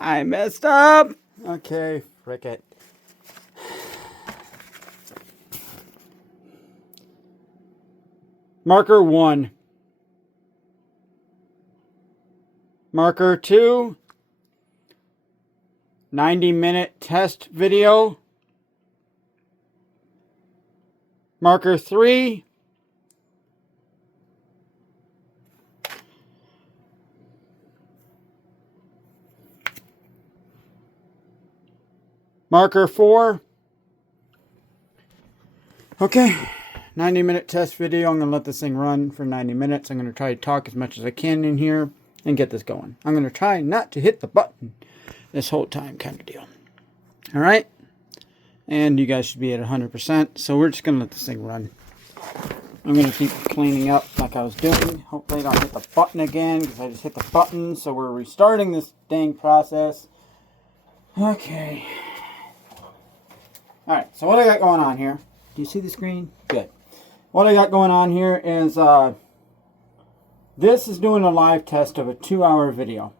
I messed up. Okay, frick it. Marker 1. Marker 2. 90-minute test video. Marker 3. Marker 4. Okay, 90-minute test video. I'm going to let this thing run for 90 minutes. I'm going to try to talk as much as I can in here and get this going. I'm going to try not to hit the button this whole time, kind of deal. All right? And you guys should be at 100%. So we're just going to let this thing run. I'm going to keep cleaning up like I was doing. Hopefully I don't hit the button again because I just hit the button. So we're restarting this dang process. Okay. Alright, so what I got going on here. Do you see the screen? Good. What I got going on here is this is doing a live test of a 2-hour video.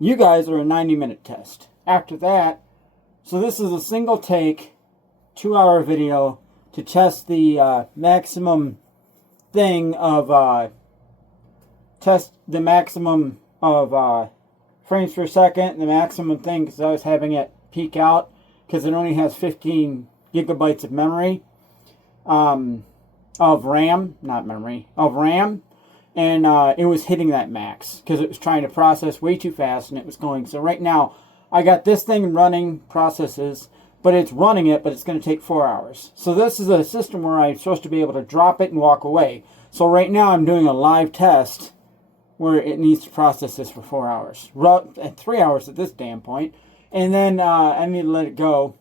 You guys are a 90-minute test. After that, so this is a single take 2-hour video to test the maximum thing of test the maximum of frames per second, the maximum thing, because I was having it peak out because it only has 15 gigabytes of memory of RAM, not memory, of RAM, and it was hitting that max because it was trying to process way too fast and it was going. So right now I got this thing running processes, but it's running it, but it's going to take 4 hours. So this is a system where I'm supposed to be able to drop it and walk away. So right now I'm doing a live test where it needs to process this for 4 hours. At 3 hours at this damn point. And then I need to let it go.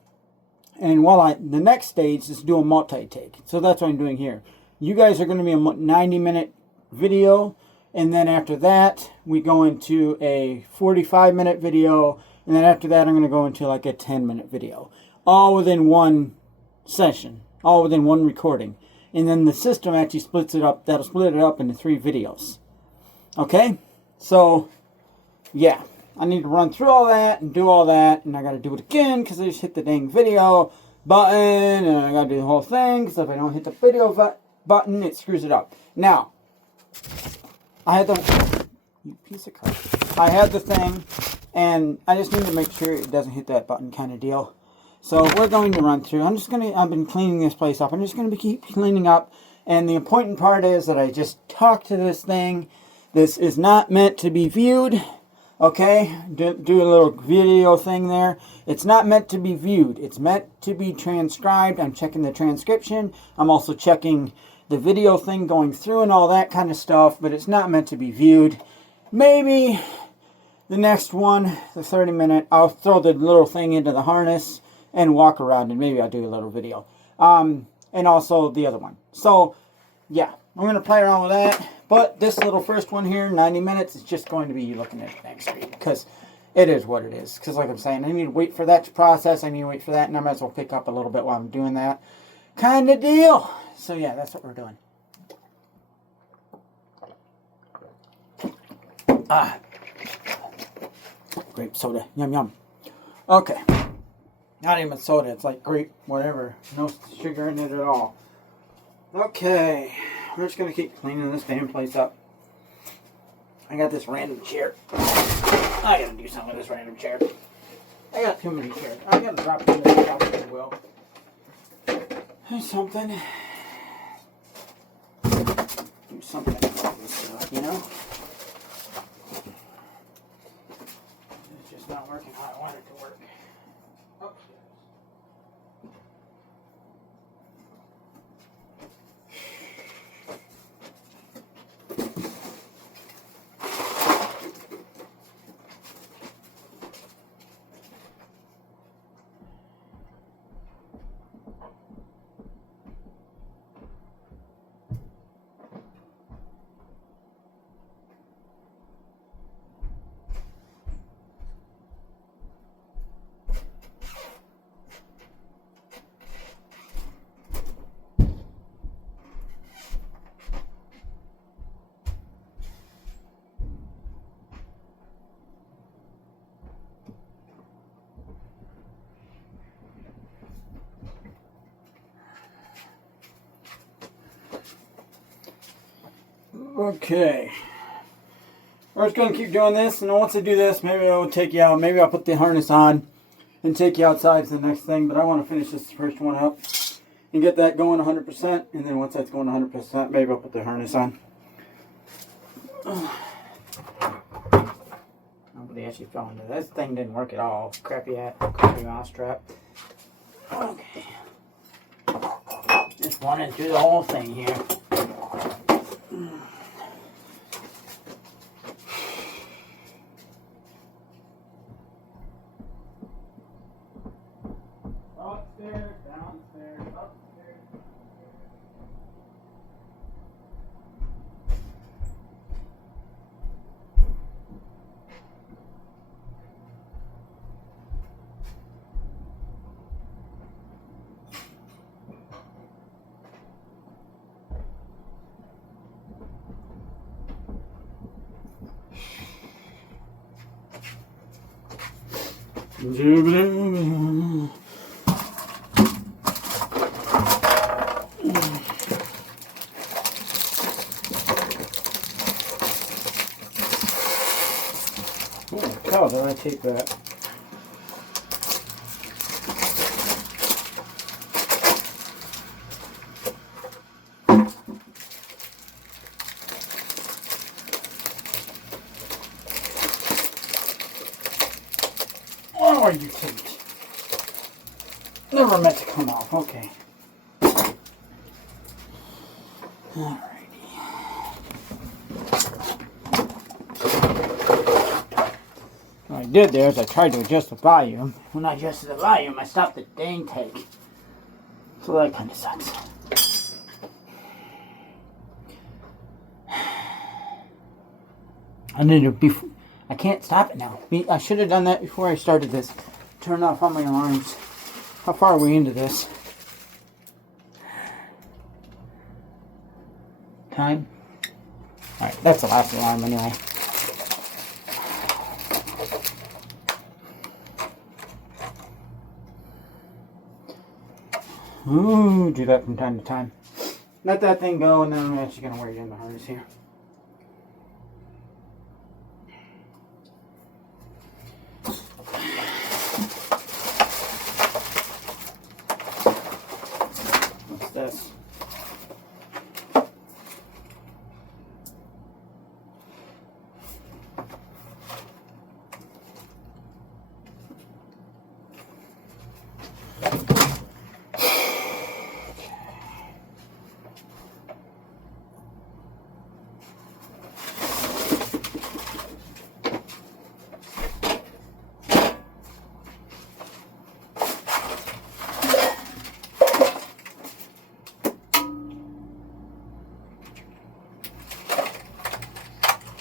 And the next stage is do a multi-take. So that's what I'm doing here. You guys are going to be a 90-minute video. And then after that, we go into a 45-minute video. And then after that, I'm going to go into like a 10-minute video. All within one session. All within one recording. And then the system actually splits it up. That'll split it up into 3 videos. Okay? So, yeah. I need to run through all that and do all that. And I got to do it again because I just hit the dang video button. And I got to do the whole thing. Because if I don't hit the video button, it screws it up. Now, I had the... You piece of crap. I had the thing. And I just need to make sure it doesn't hit that button kind of deal. So we're going to run through. I've been cleaning this place up. I'm just going to keep cleaning up. And the important part is that I just talk to this thing. This is not meant to be viewed. Okay? Do a little video thing there. It's not meant to be viewed. It's meant to be transcribed. I'm checking the transcription. I'm also checking the video thing going through and all that kind of stuff. But it's not meant to be viewed. Maybe the next one, the 30-minute, I'll throw the little thing into the harness and walk around, and maybe I'll do a little video. And also the other one. So, yeah, I'm going to play around with that. But this little first one here, 90 minutes, is just going to be looking at the next screen. Because it is what it is. Because like I'm saying, I need to wait for that to process. I need to wait for that, and I might as well pick up a little bit while I'm doing that. Kind of deal. So, yeah, that's what we're doing. Grape soda. Yum, yum. Okay. Not even soda. It's like grape, whatever. No sugar in it at all. Okay. We're just going to keep cleaning this damn place up. I got this random chair. I got to do something with this random chair. I got too many chairs. I got to drop it in the top as well. There's something. Do something about this stuff, you know? It's just not working how I want it to work. Oh. Okay. We're just going to keep doing this, and once I do this, maybe I'll take you out. Maybe I'll put the harness on and take you outside to the next thing, but I want to finish this first one up and get that going 100%, and then once that's going 100%, maybe I'll put the harness on. Nobody actually fell into this. Thing didn't work at all. Crappy mouse strap. Okay. Just running through the whole thing here. Upstairs, downstairs, upstairs. Oh, did I take that? Oh, you take. Never meant to come off. Okay. Alrighty. What I did there is I tried to adjust the volume. When I adjusted the volume, I stopped the dang take. So that kind of sucks. I need to be. I can't stop it now. I should have done that before I started this. Turn off all my alarms. How far are we into this? Time? Alright, that's the last alarm anyway. Ooh, do that from time to time. Let that thing go, and then I'm actually going to wear you in the harness here. What's this?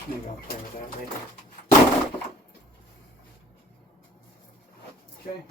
Maybe I'll play with that later. Okay.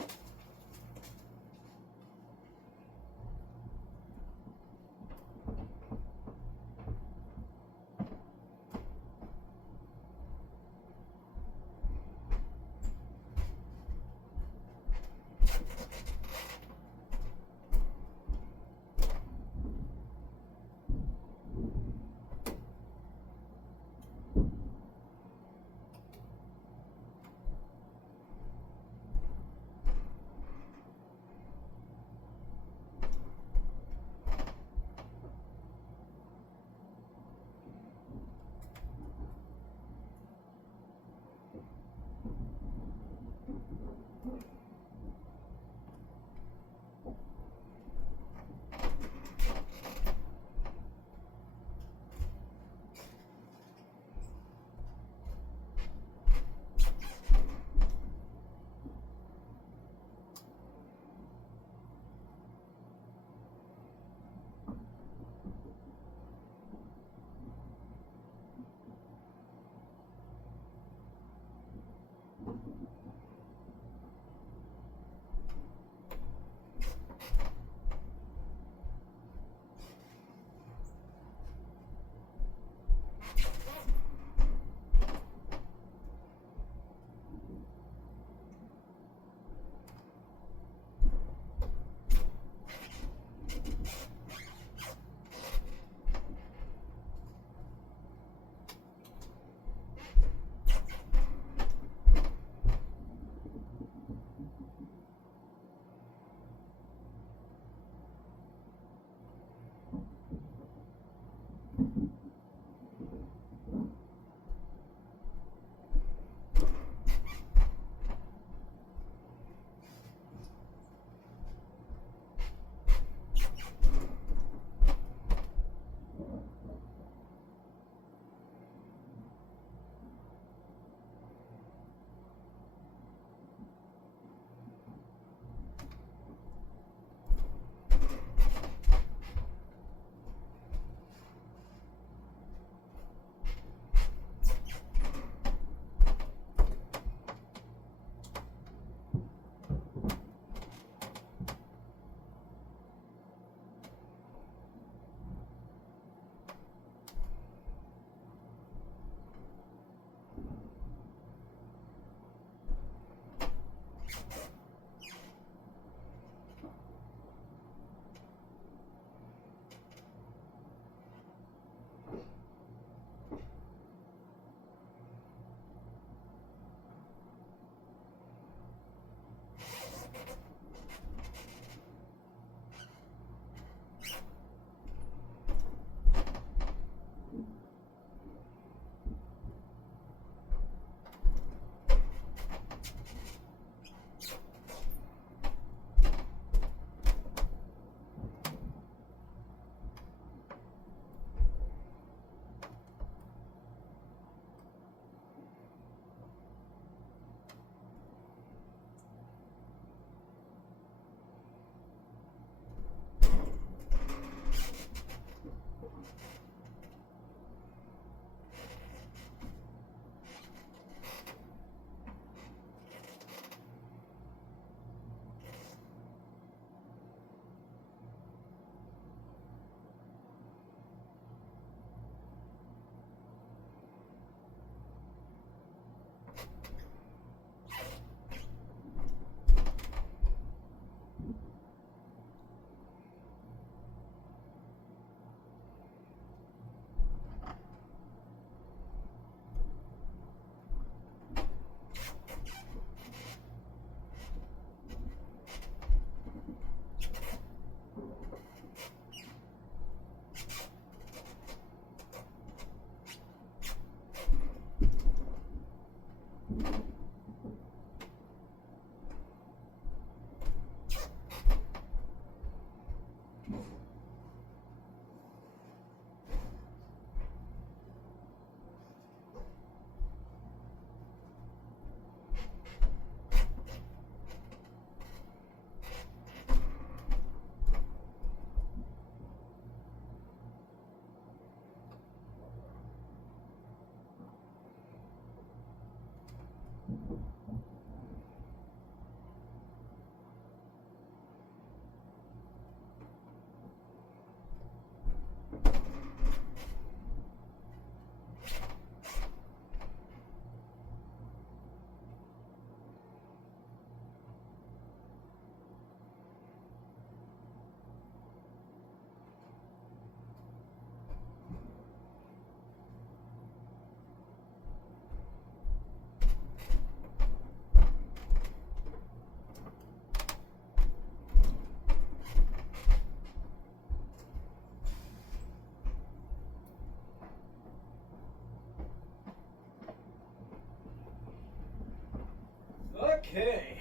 Okay.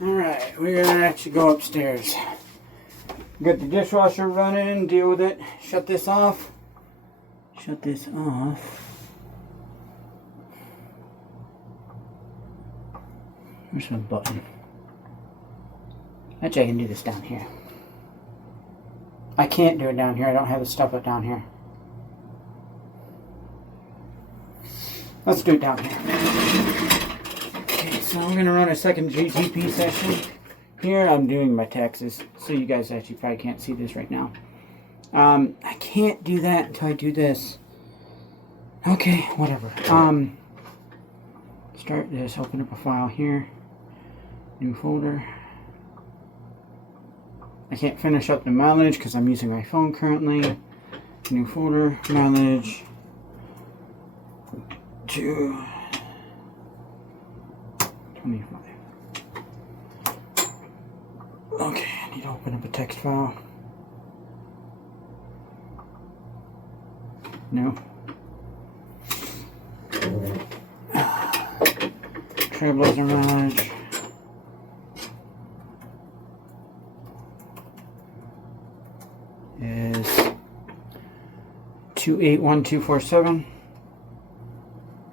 Alright, we're gonna actually go upstairs. Get the dishwasher running, deal with it, shut this off. Shut this off. There's my button. Actually, I can do this down here. I can't do it down here. I don't have the stuff up down here. Let's do it down here. Okay, so I'm going to run a second GTP session. Here I'm doing my taxes, so you guys actually probably can't see this right now. I can't do that until I do this. Okay, whatever. Start this, open up a file here. New folder. I can't finish up the mileage because I'm using my phone currently. New folder, mileage. 225. Okay, I need to open up a text file. No. Trailblazer mileage. Is 281247.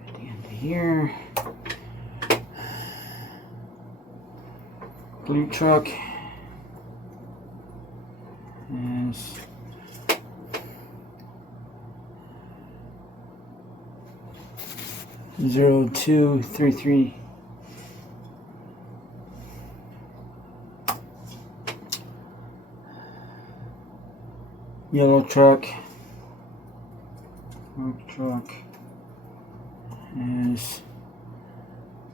At the end of the year. Blue truck is 0233. Yellow truck. White truck is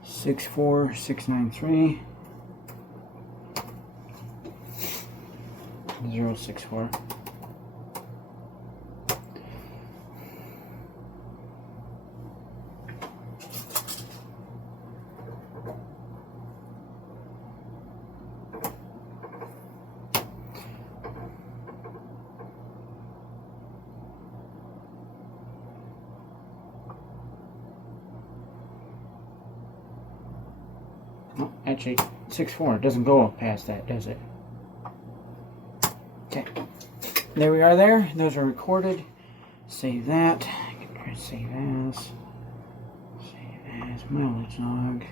64693. 064. Oh, actually, 64. It doesn't go up past that, does it? Okay. There we are there. Those are recorded. Save that. Save as. Save as mileage log.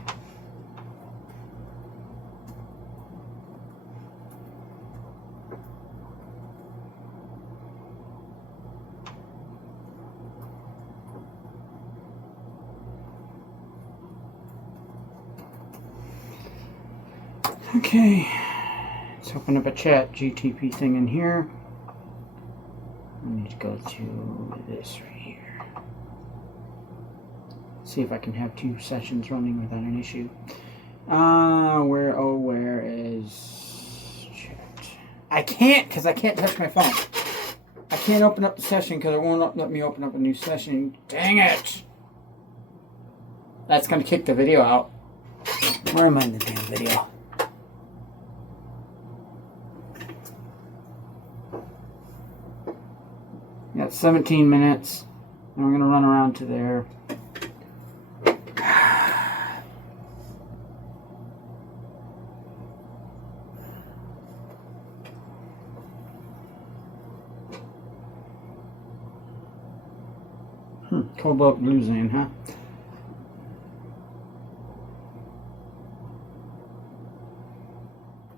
Okay, let's open up a chat GTP thing in here. I need to go to this right here. See if I can have 2 sessions running without an issue. Where is chat? I can't, because I can't touch my phone. I can't open up the session because it won't let me open up a new session. Dang it! That's going to kick the video out. Where am I in the damn video? Got 17 minutes. And we're going to run around to there. Cobalt Blue Zane, huh?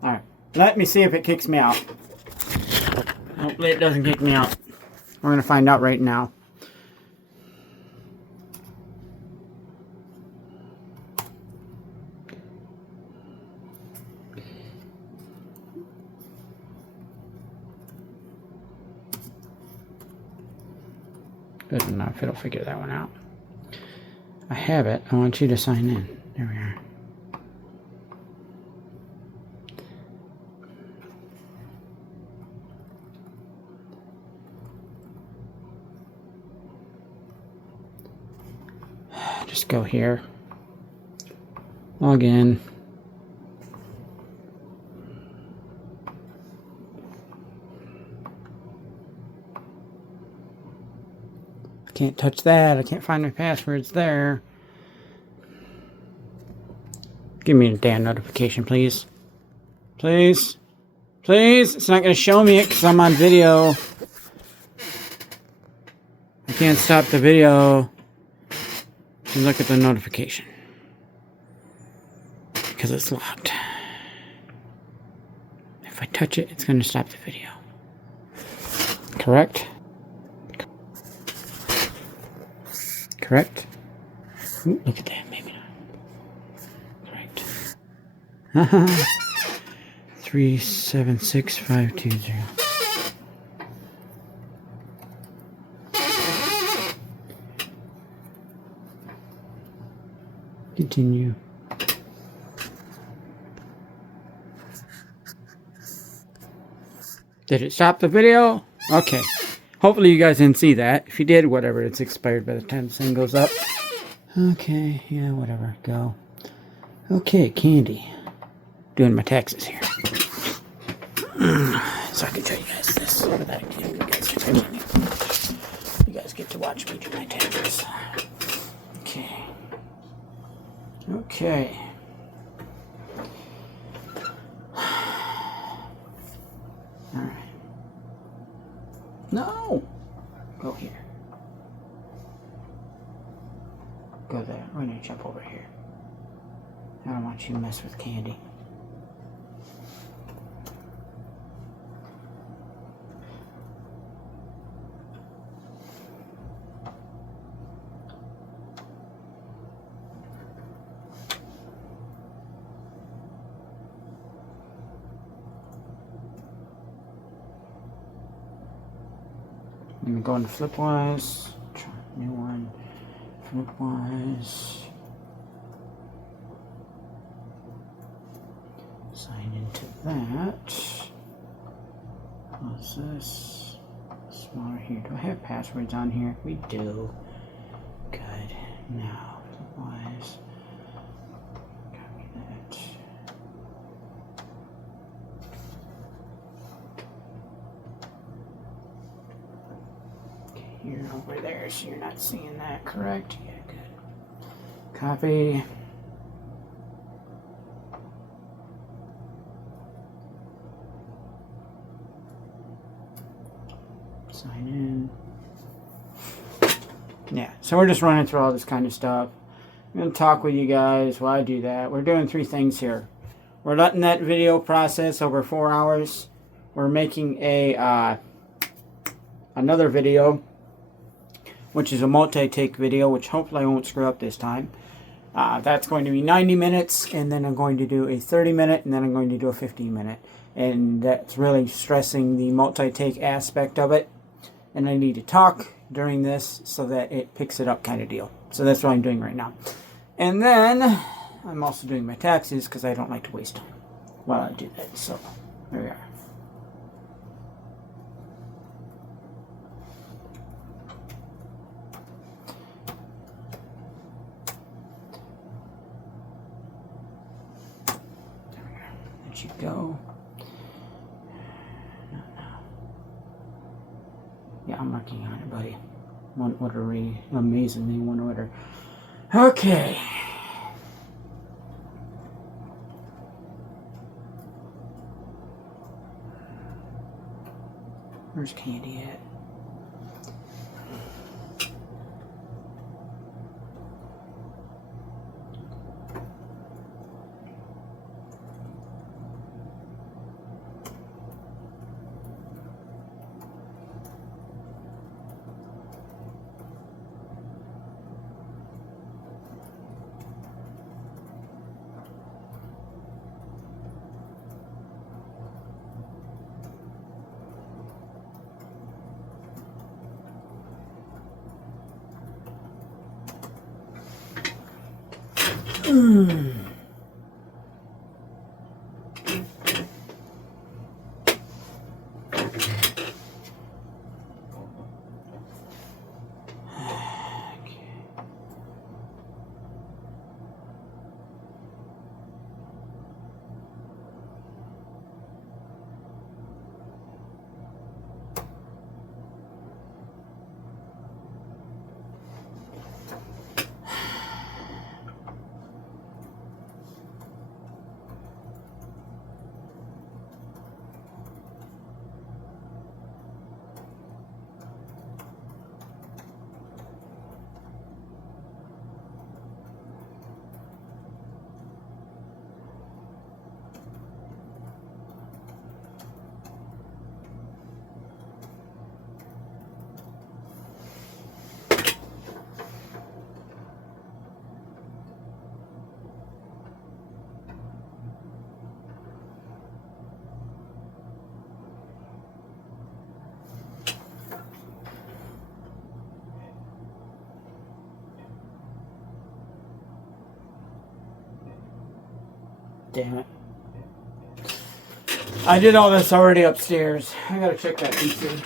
Alright. Let me see if it kicks me out. Hopefully it doesn't kick me out. We're going to find out right now. Good enough. It'll figure that one out. I have it. I want you to sign in. There we are. Just go here. Log in. Can't touch that. I can't find my passwords there. Give me a damn notification, please. Please. Please. It's not going to show me it because I'm on video. I can't stop the video to look at the notification. Because it's locked. If I touch it, it's going to stop the video. Correct? Correct? Ooh, look at that. Maybe not. Correct. 376520. Continue. Did it stop the video? Okay. Hopefully you guys didn't see that. If you did, whatever. It's expired by the time this thing goes up. Okay. Yeah, whatever. Go. Okay, candy. Doing my taxes here. So I can show you guys this. You guys get to watch me do my taxes. Okay. Okay. Alright. No! Go here. Go there. We're gonna jump over here. I don't want you to mess with candy. Let me go into Flipwise. Try a new one. Flipwise. Sign into that. What's this? Smaller here. Do I have passwords on here? We do. Good. Now, Flipwise. Copy that. You're over there, so you're not seeing that, correct? Yeah, good. Copy. Sign in. Yeah, so we're just running through all this kind of stuff. I'm going to talk with you guys while I do that. We're doing 3 things here. We're letting that video process over 4 hours. We're making a another video, which is a multi-take video, which hopefully I won't screw up this time. That's going to be 90 minutes, and then I'm going to do a 30-minute, and then I'm going to do a 15-minute. And that's really stressing the multi-take aspect of it. And I need to talk during this so that it picks it up kind of deal. So that's what I'm doing right now. And then I'm also doing my taxes because I don't like to waste time while I do that. So there we are. Let you go. Yeah, I'm working on it, buddy. One order, amazingly, one order. Okay. Where's Candy at? damn it. I did all this already upstairs. I gotta check that PC.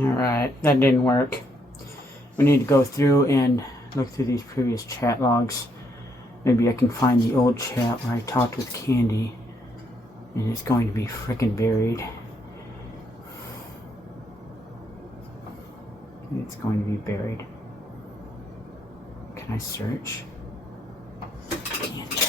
Alright, that didn't work. We need to go through and look through these previous chat logs. Maybe I can find the old chat where I talked with Candy. And it's going to be frickin' buried. It's going to be buried. Can I search? Candy.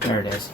There it is.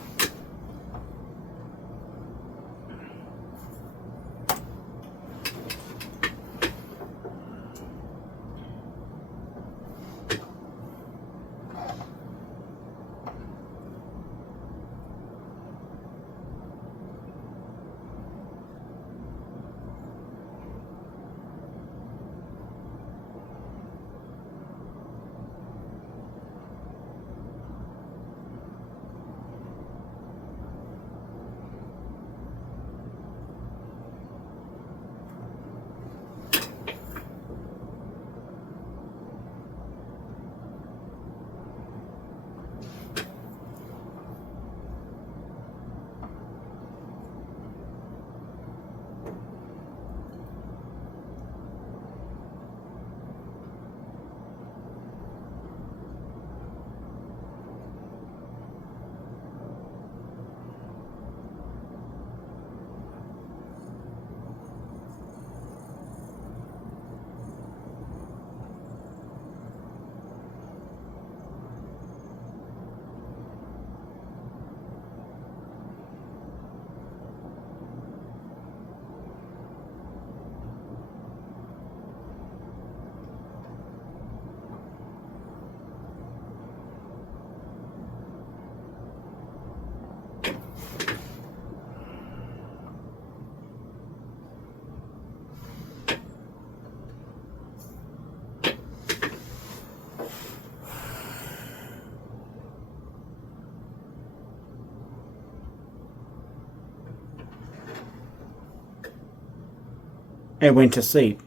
it went to sleep.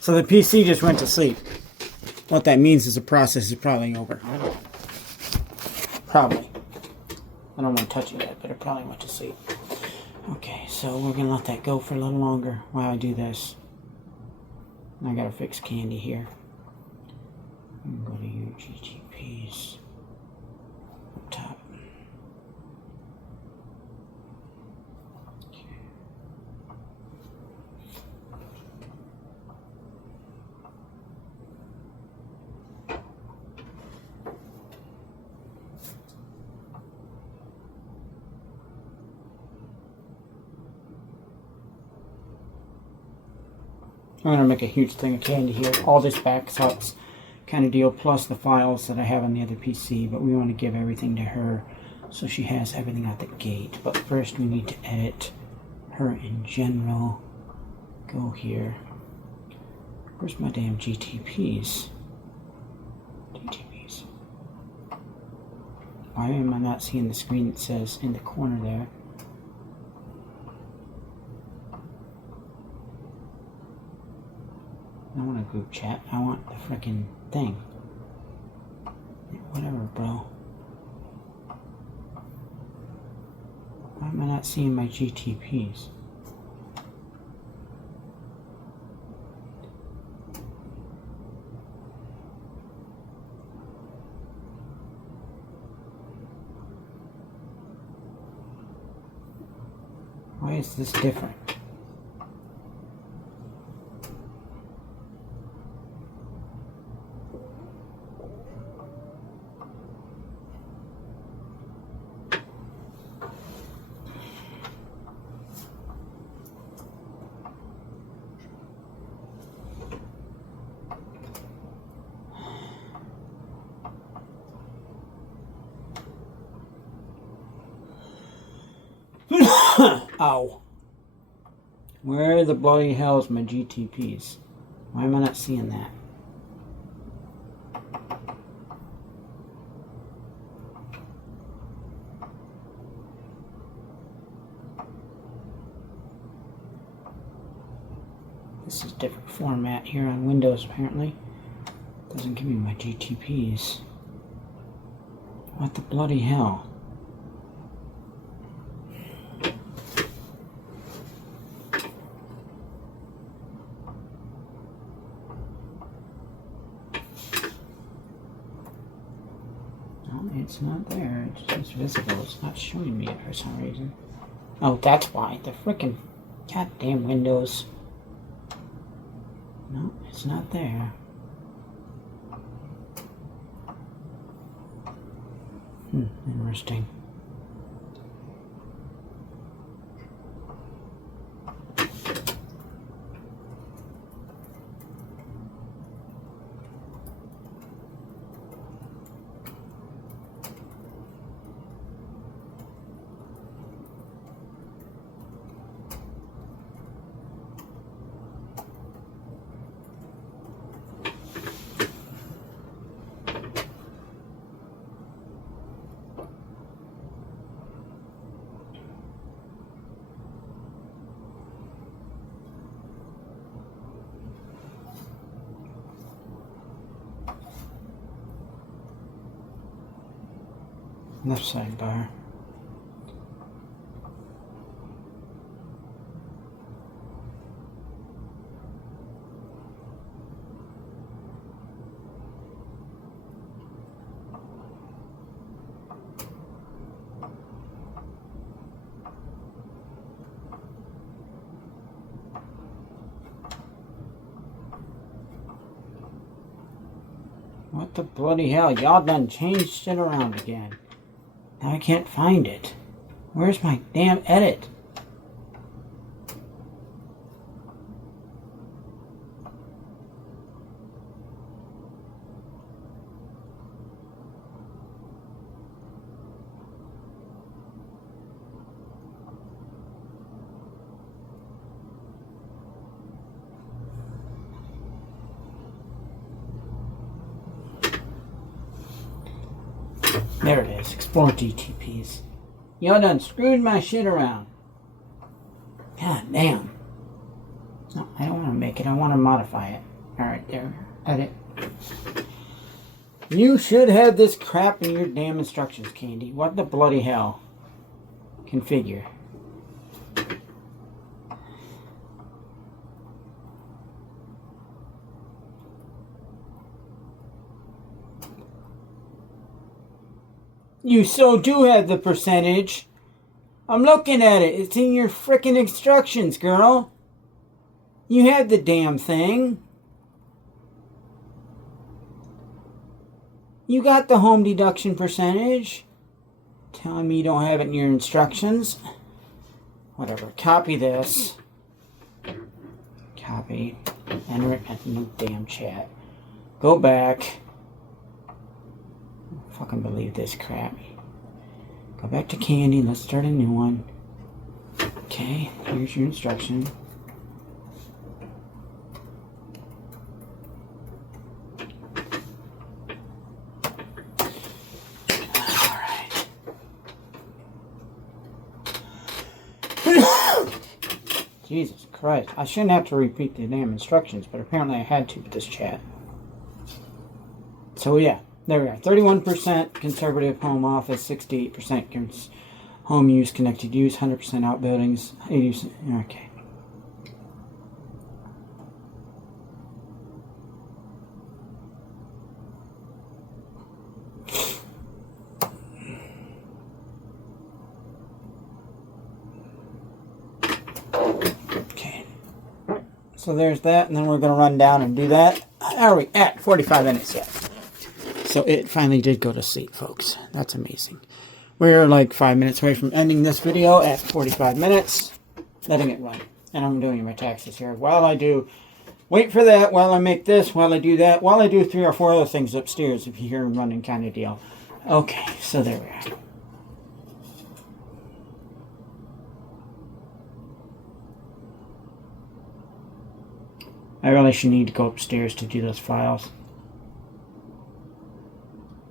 So the PC just went to sleep. What that means is the process is probably over. Probably. I don't want to touch it yet, but it probably went to sleep. Okay, so we're going to let that go for a little longer while I do this. I got to fix Candy here. I'm going to go to your GTPs up top. Okay. I'm going to make a huge thing of Candy here. All this backups kind of deal, plus the files that I have on the other PC, but we want to give everything to her so she has everything out the gate. But first we need to edit her in general. Go here. Where's my damn GTPs? GTPs. Why am I not seeing the screen that says in the corner there? I don't want a group chat. I want the frickin' thing. Whatever, bro. Why am I not seeing my GTPs? Why is this different? Ow. Where the bloody hell is my GTPs? Why am I not seeing that? This is a different format here on Windows, apparently. Doesn't give me my GTPs. What the bloody hell? It's not there. It's just visible. It's not showing me it for some reason. Oh, that's why. The frickin' goddamn Windows. No, it's not there. Interesting. Left sidebar. What the bloody hell? Y'all done changed shit around again. Now I can't find it. Where's my damn edit? There it is. Explore GTPs. Y'all done screwed my shit around. God damn. No, I don't want to make it. I want to modify it. Alright, there. Edit. You should have this crap in your damn instructions, Candy. What the bloody hell? Configure. You so do have the percentage. I'm looking at it. It's in your frickin' instructions, girl. You have the damn thing. You got the home deduction percentage. Telling me you don't have it in your instructions. Whatever. Copy this. Copy. Enter it in the damn chat. Go back. I fucking believe this crap. Go back to Candy. Let's start a new one. Okay. Here's your instruction. Jesus Christ. I shouldn't have to repeat the damn instructions, but apparently I had to with this chat. So yeah, there we are. 31% conservative home office, 68% home use, connected use, 100% outbuildings, 80%. Okay. So there's that, and then we're going to run down and do that. Are we at 45 minutes yet? So it finally did go to sleep, folks. That's amazing. We're like 5 minutes away from ending this video at 45 minutes. Letting it run. And I'm doing my taxes here. While I do, wait for that, while I make this, while I do that, while I do 3 or 4 other things upstairs, if you hear them running kind of deal. Okay, so there we are. I really should need to go upstairs to do those files.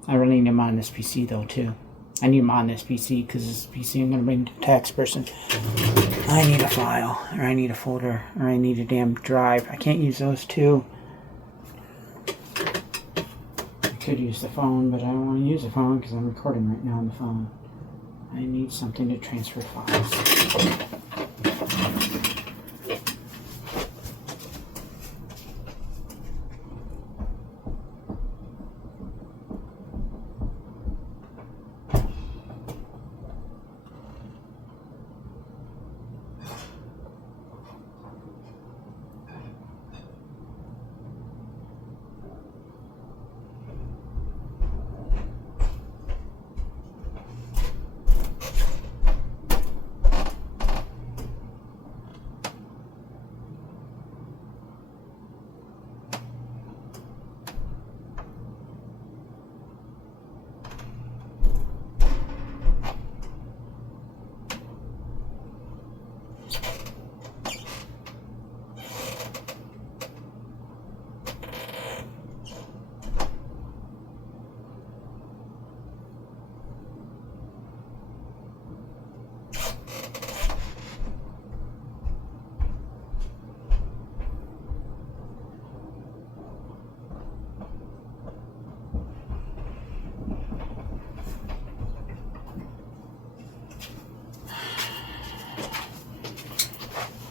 I really need them on this PC though too. I need them on this PC because this PC I'm going to bring to the tax person. I need a file, or I need a folder, or I need a damn drive. I can't use those two. I could use the phone, but I don't want to use the phone because I'm recording right now on the phone. I need something to transfer files.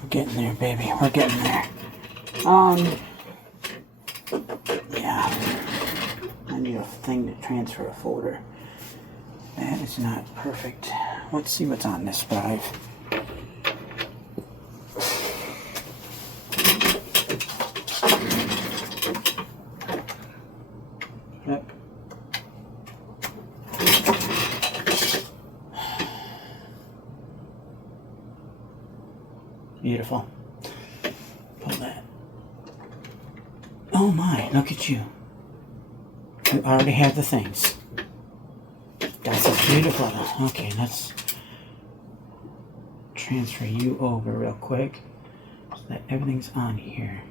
Getting there, baby. We're getting there. Yeah. I need a thing to transfer a folder. That is not perfect. Let's see what's on this drive. Yep. Beautiful. Pull that. Oh my, look at you. You already have the things. That's a beautiful. Okay, let's transfer you over real quick so that everything's on here.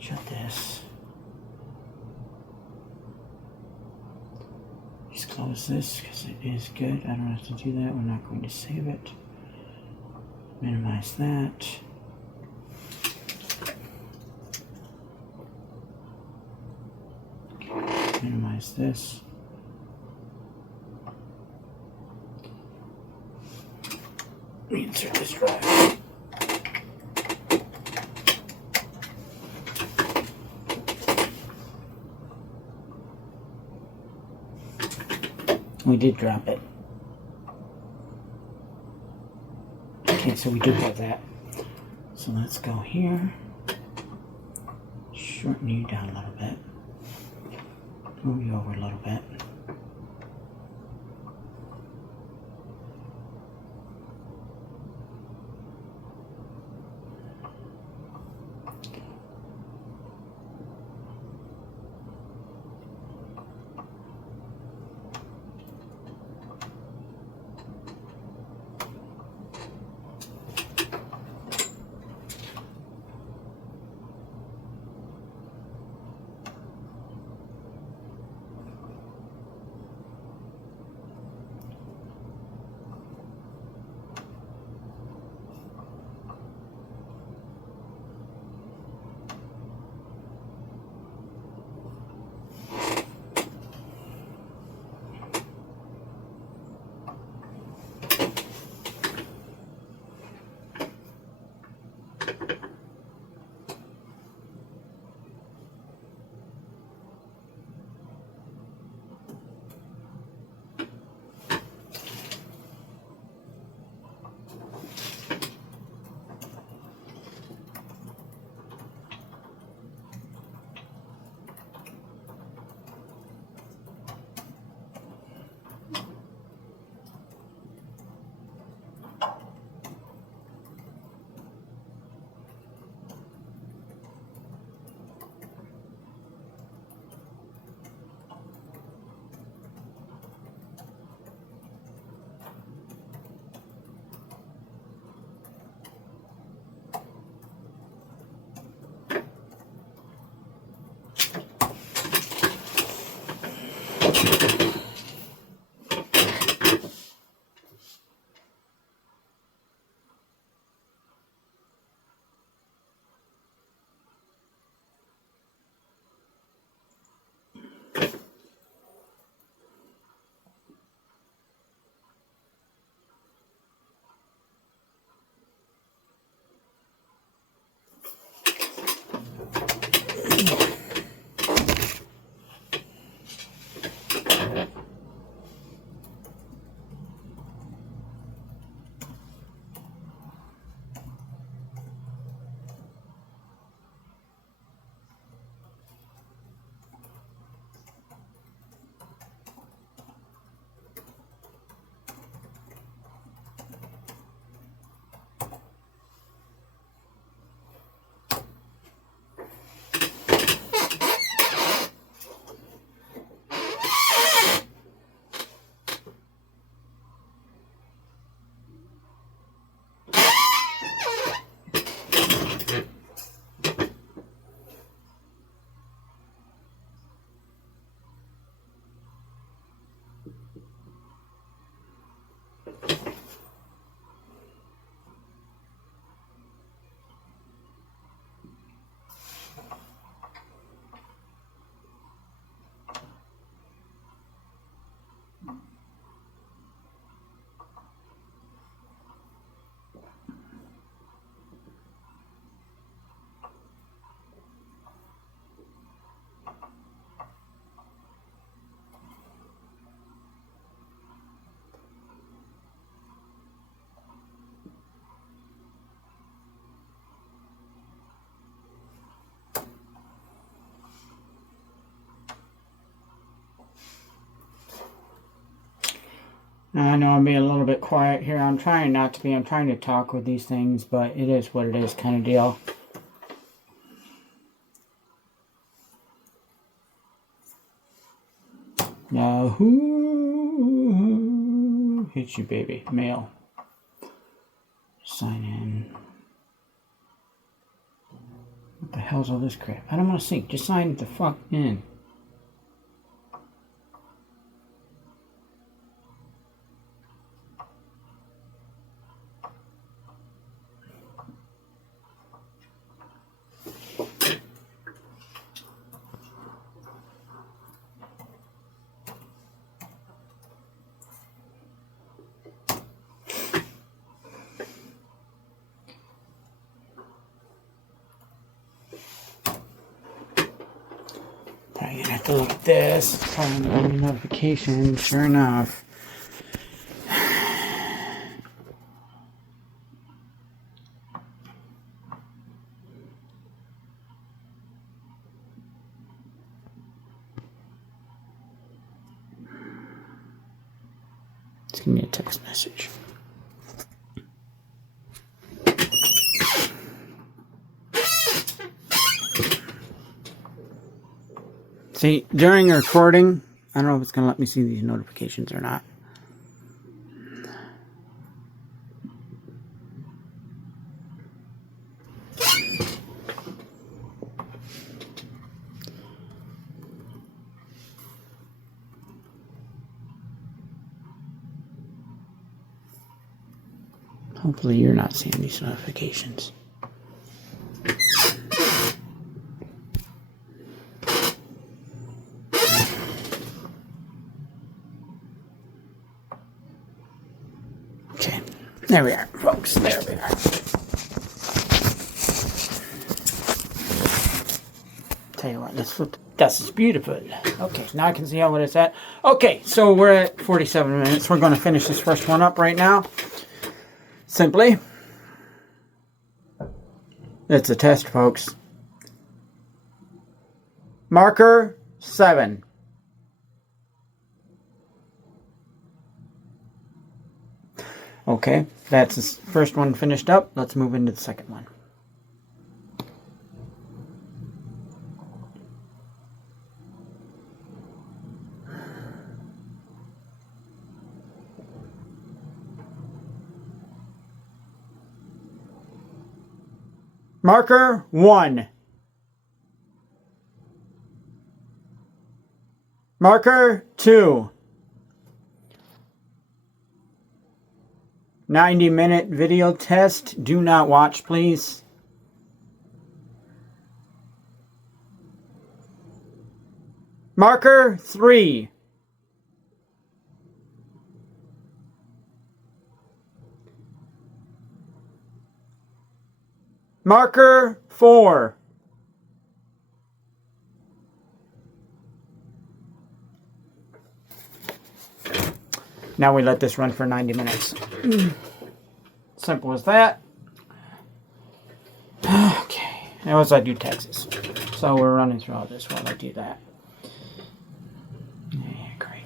Shut this. Just close this because it is good. I don't have to do that. We're not going to save it. Minimize that. minus this. Let me insert this drive. We did drop it. Okay, so we do have that. So let's go here. Shorten you down a little bit. Move you over a little bit. I know I'm being a little bit quiet here. I'm trying not to be. I'm trying to talk with these things, but it is what it is kind of deal. Now, who hits you, baby? Mail. Sign in. What the hell's all this crap? I don't want to see. Just sign the fuck in. you have to look at this. Probably notification, sure enough. Just give me a text message. See, during a recording, I don't know if it's going to let me see these notifications or not. Hopefully you're not seeing these notifications. Okay, there we are, folks. There we are. Tell you what, let's flip. This is beautiful. Okay, now I can see how it's at. Okay, so we're at 47 minutes. We're going to finish this first one up right now. Simply, it's a test, folks. Marker 7. Okay, that's the first one finished up. Let's move into the second one. Marker 1. Marker 2. 90-minute video test. Do not watch, please. Marker 3. Marker 4. Now we let this run for 90 minutes. Simple as that. Okay. Now as I do Texas. So we're running through all this while I do that. Yeah, great.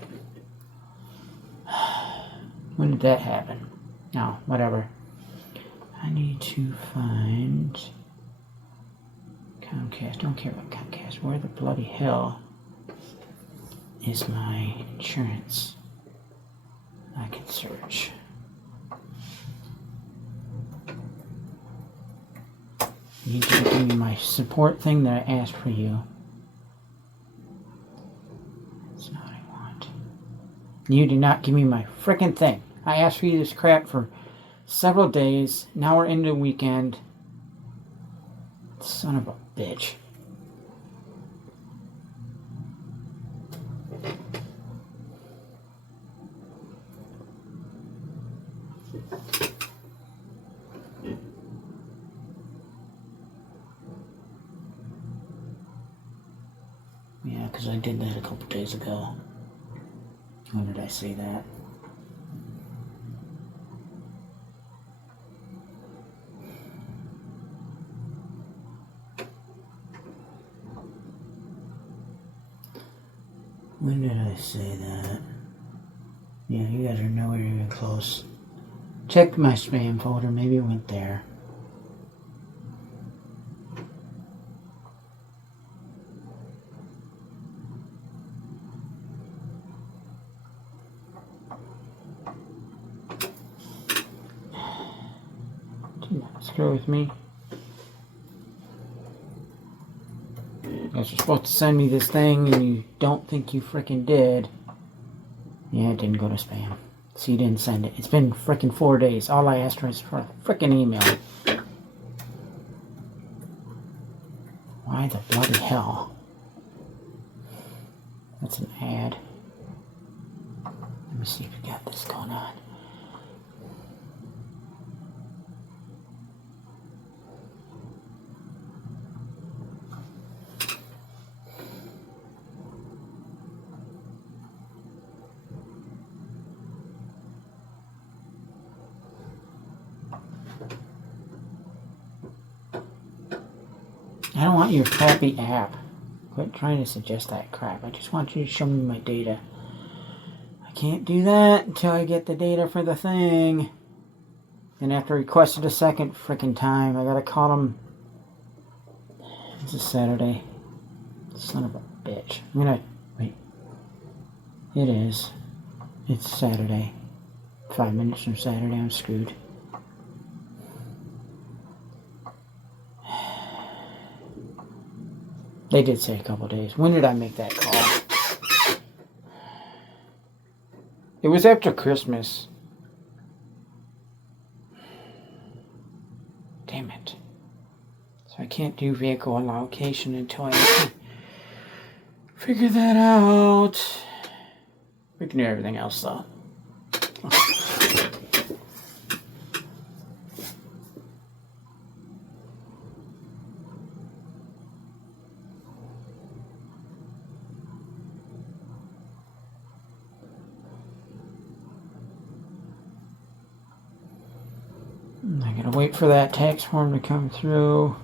When did that happen? No, whatever. I need to find Comcast. Don't care about Comcast. Where the bloody hell is my insurance? I can search. You need to give me my support thing that I asked for you. That's not what I want. You did not give me my frickin' thing. I asked for you this crap for several days. Now we're into the weekend. Son of a bitch. Yeah, because I did that a couple days ago. When did I say that? When did I say that? Yeah, you guys are nowhere even close. Check my spam folder. Maybe it went there. Do not screw with me. You guys are supposed to send me this thing and you don't think you frickin' did. Yeah, it didn't go to spam. So you didn't send it. It's been frickin' 4 days. All I asked for is for a frickin' email. Why the bloody hell? That's an ad. Let me see if we got this going on. I don't want your crappy app. Quit trying to suggest that crap. I just want you to show me my data. I can't do that until I get the data for the thing. And after I requested a second freaking time, I gotta call them. It's a Saturday. Son of a bitch. I'm gonna... Wait. It is. It's Saturday. 5 minutes from Saturday, I'm screwed. They did say a couple days. When did I make that call? It was after Christmas. Damn it. So I can't do vehicle allocation until I figure that out. We can do everything else though. I gotta wait for that tax form to come through.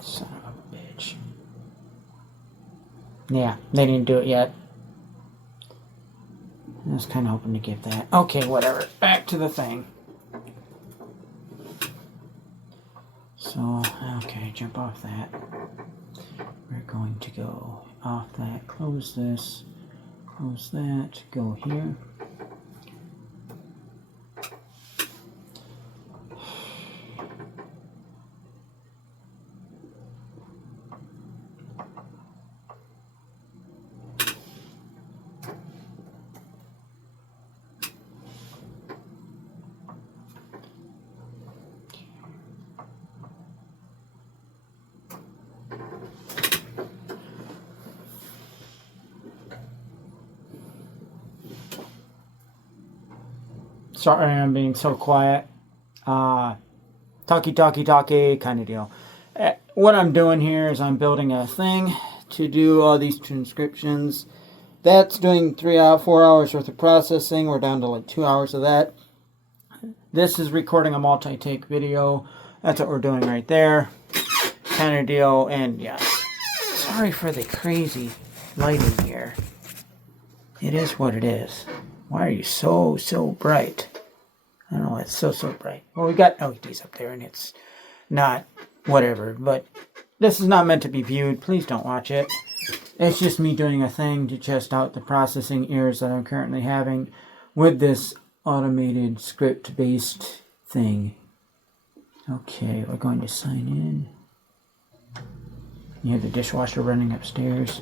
Son of a bitch. Yeah, they didn't do it yet. I was kind of hoping to get that. Okay, whatever. Back to the thing. So, okay, jump off that. We're going to go off that, close this, close that, go here. Sorry, I'm being so quiet. Talkie kind of deal. What I'm doing here is I'm building a thing to do all these transcriptions. That's doing 4 hours worth of processing. We're down to like 2 hours of that. This is recording a multi-take video. That's what we're doing right there. Kind of deal. And yeah, sorry for the crazy lighting here. It is what it is. Why are you so bright? I don't know, it's so bright. Well, we got LEDs up there, and it's not whatever, but this is not meant to be viewed. Please don't watch it. It's just me doing a thing to test out the processing errors that I'm currently having with this automated script-based thing. Okay, we're going to sign in. You have the dishwasher running upstairs.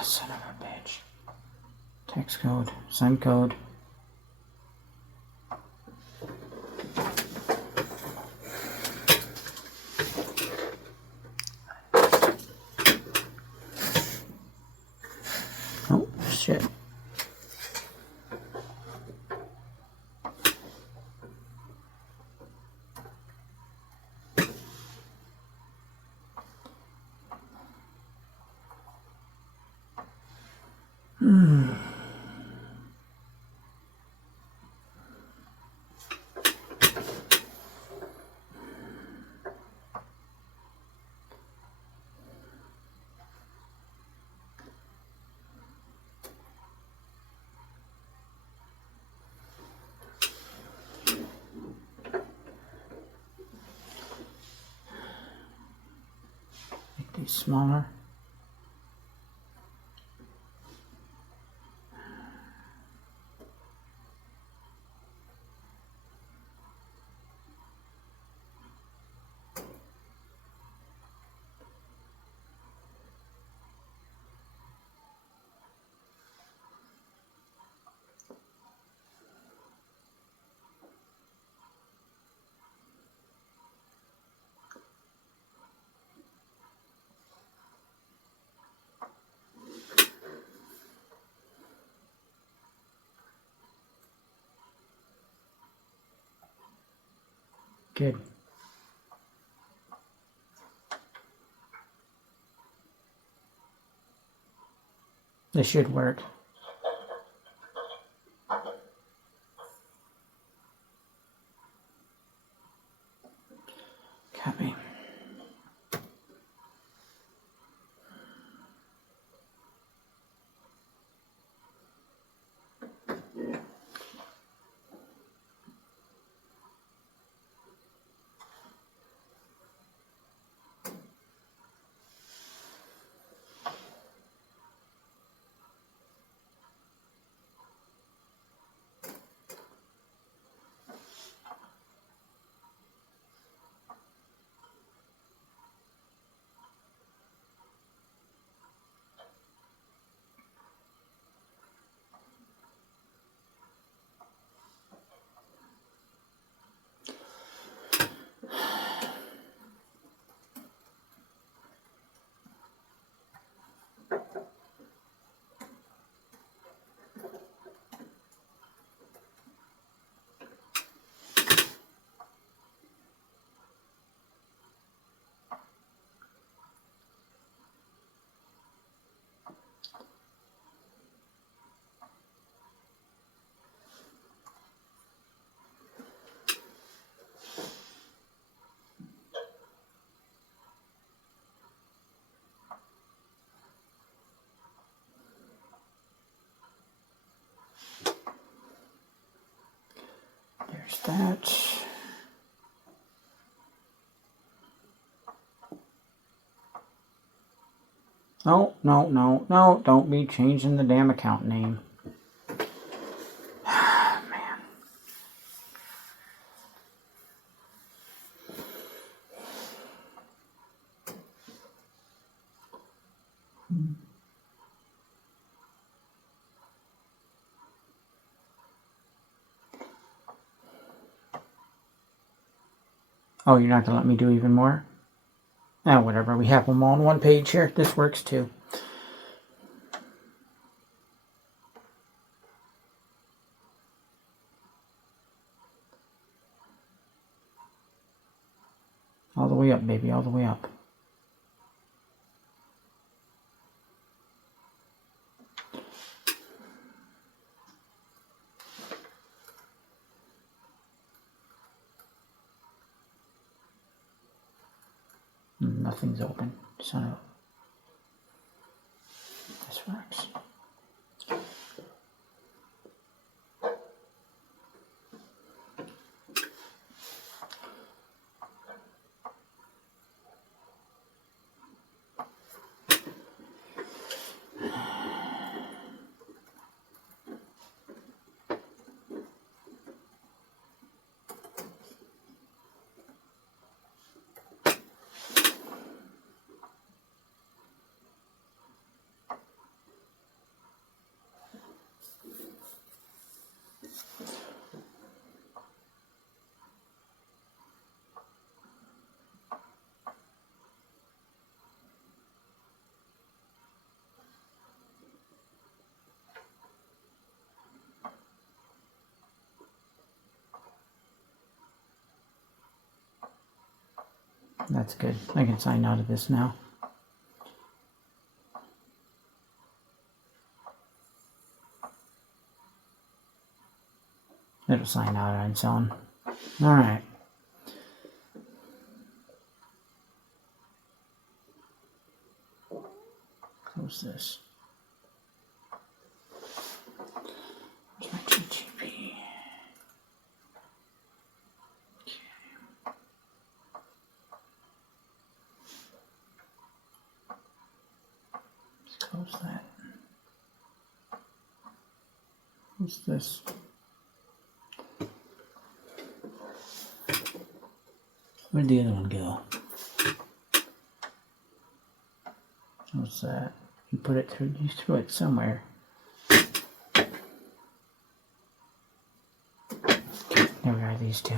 Son of a bitch. Text code, send code. Oh, shit. Make these smaller. Good. This should work. Copy. There's that. Oh, no, don't be changing the damn account name. Man. Oh, you're not going to let me do even more? Ah, whatever. We have them all on one page here. This works too. All the way up, baby. All the way up. Nothing's open. Son of... This works. That's good. I can sign out of this now. It'll sign out on its own. Alright. Close this. Where's my GTP? Close that. What's this? Where'd the other one go? What's that? You put it through, you threw it somewhere. There we are, these two.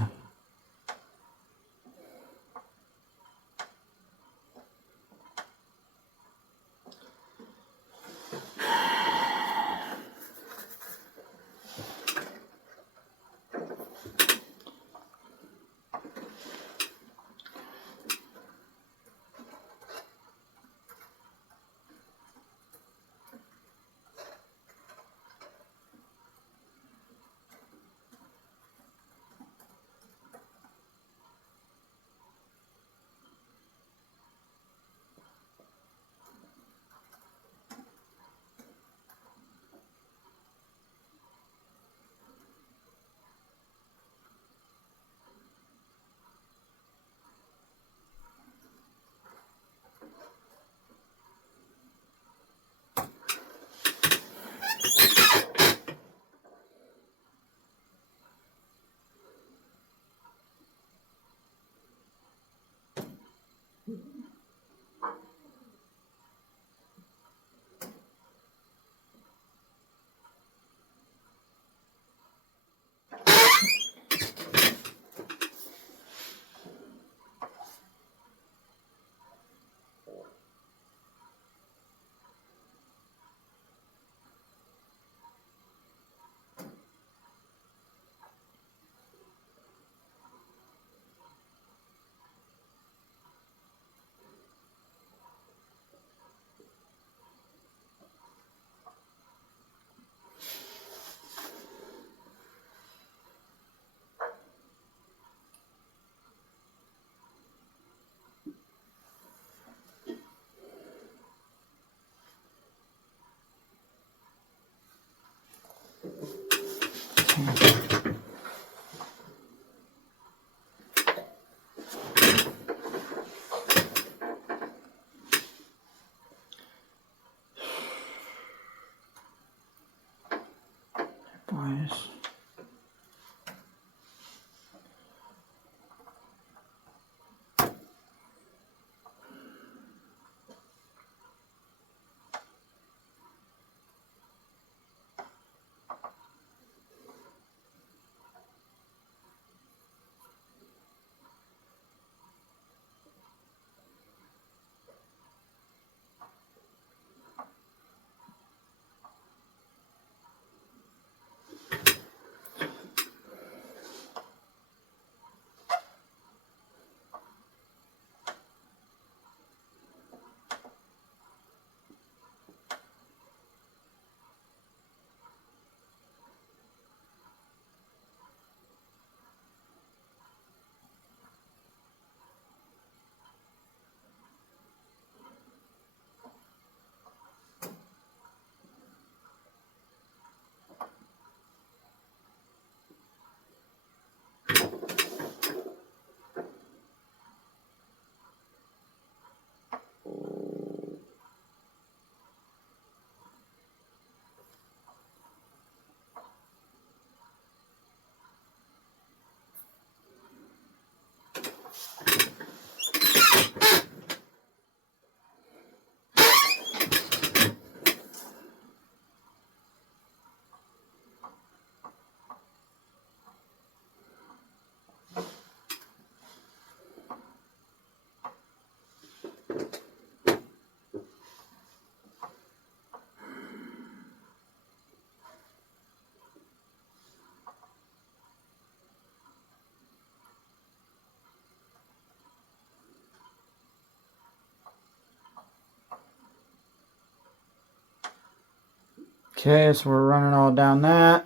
Okay, so we're running all down that.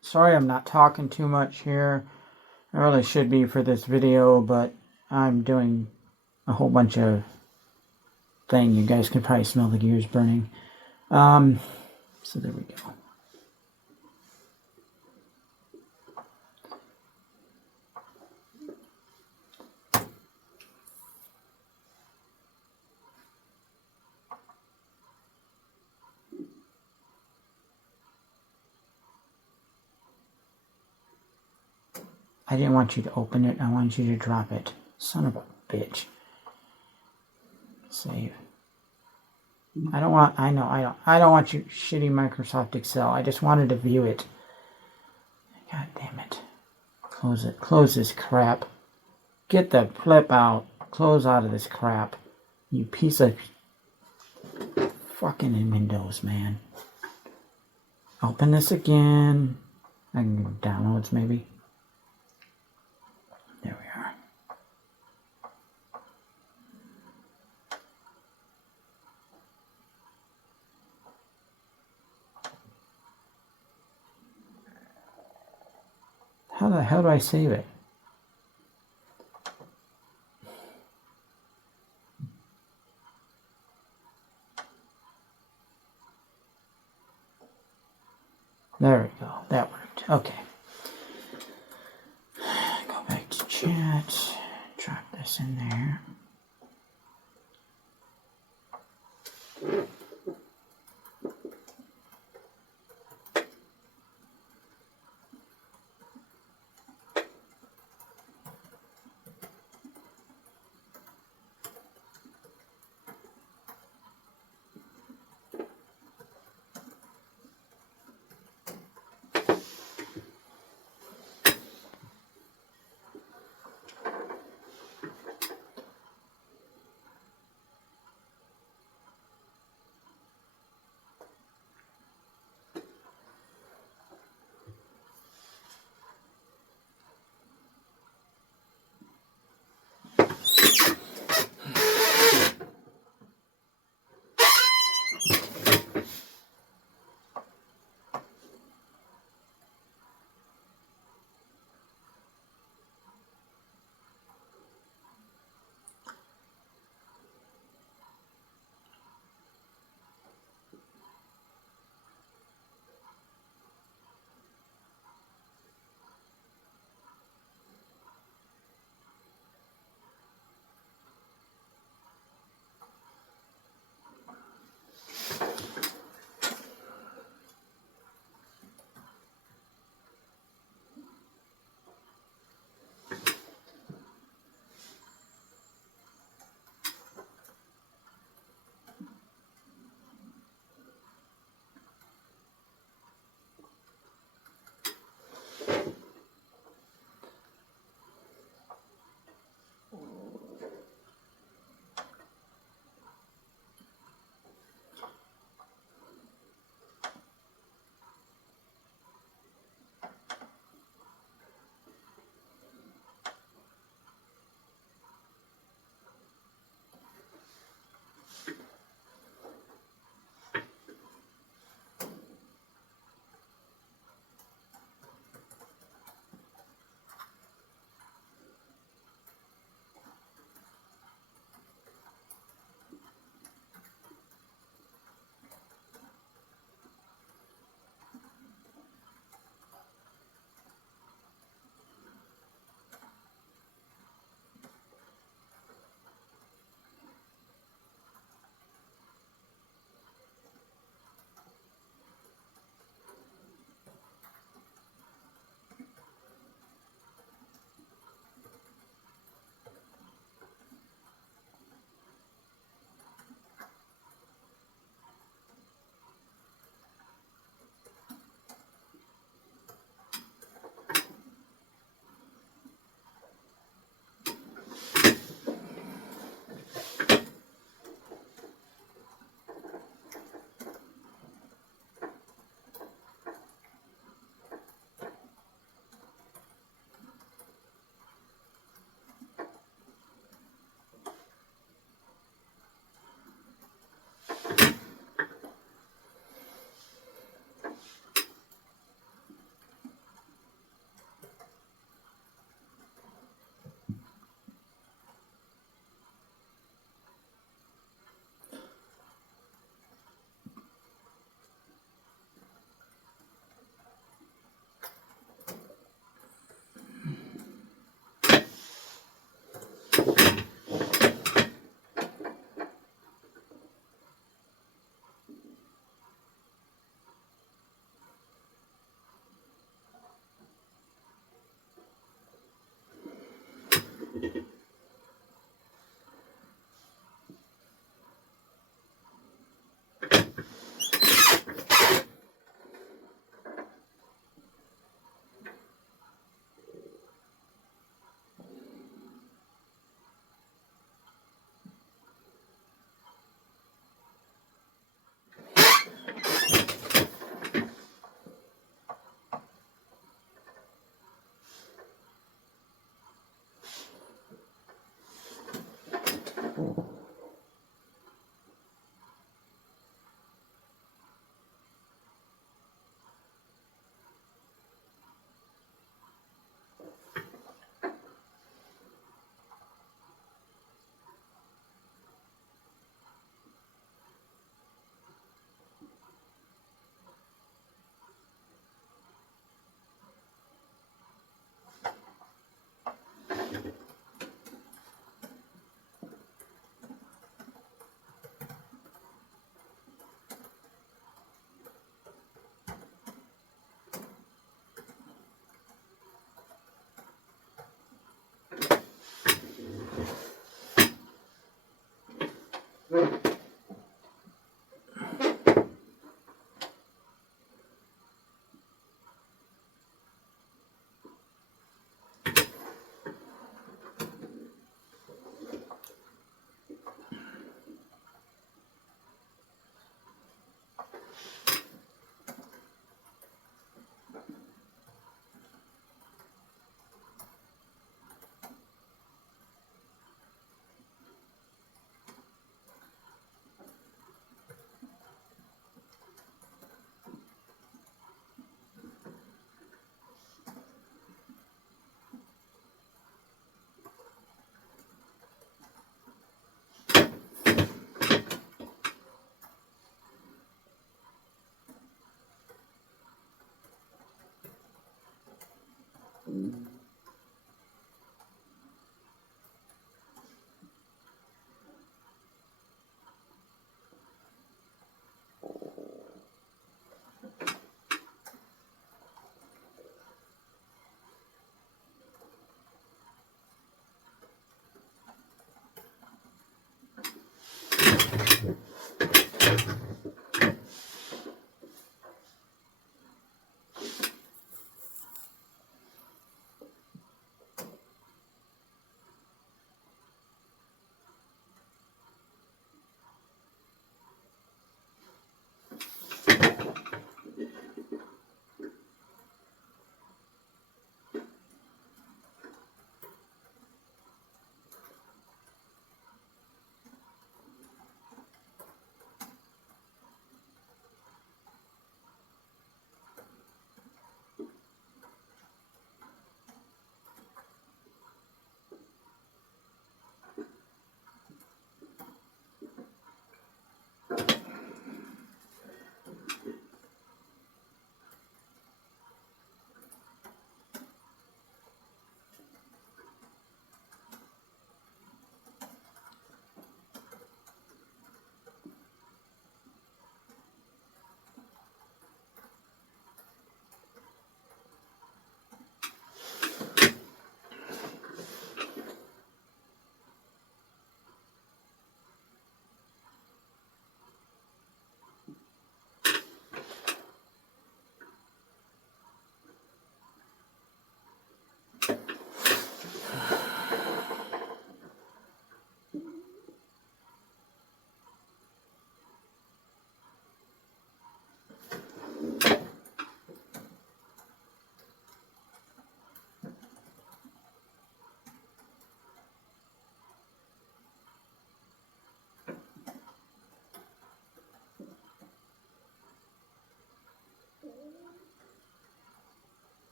Sorry I'm not talking too much here. I really should be for this video, but I'm doing a whole bunch of thing. You guys can probably smell the gears burning. So there we go. I didn't want you to open it. I wanted you to drop it. Son of a bitch. Save. I don't want you shitty Microsoft Excel. I just wanted to view it. God damn it. Close it. Close this crap. Get the flip out. Close out of this crap. You piece of fucking Windows, man. Open this again. I can go downloads maybe. There we are. How the hell do I save it? There we go. That worked. Okay. Go back to chat. Drop this in there.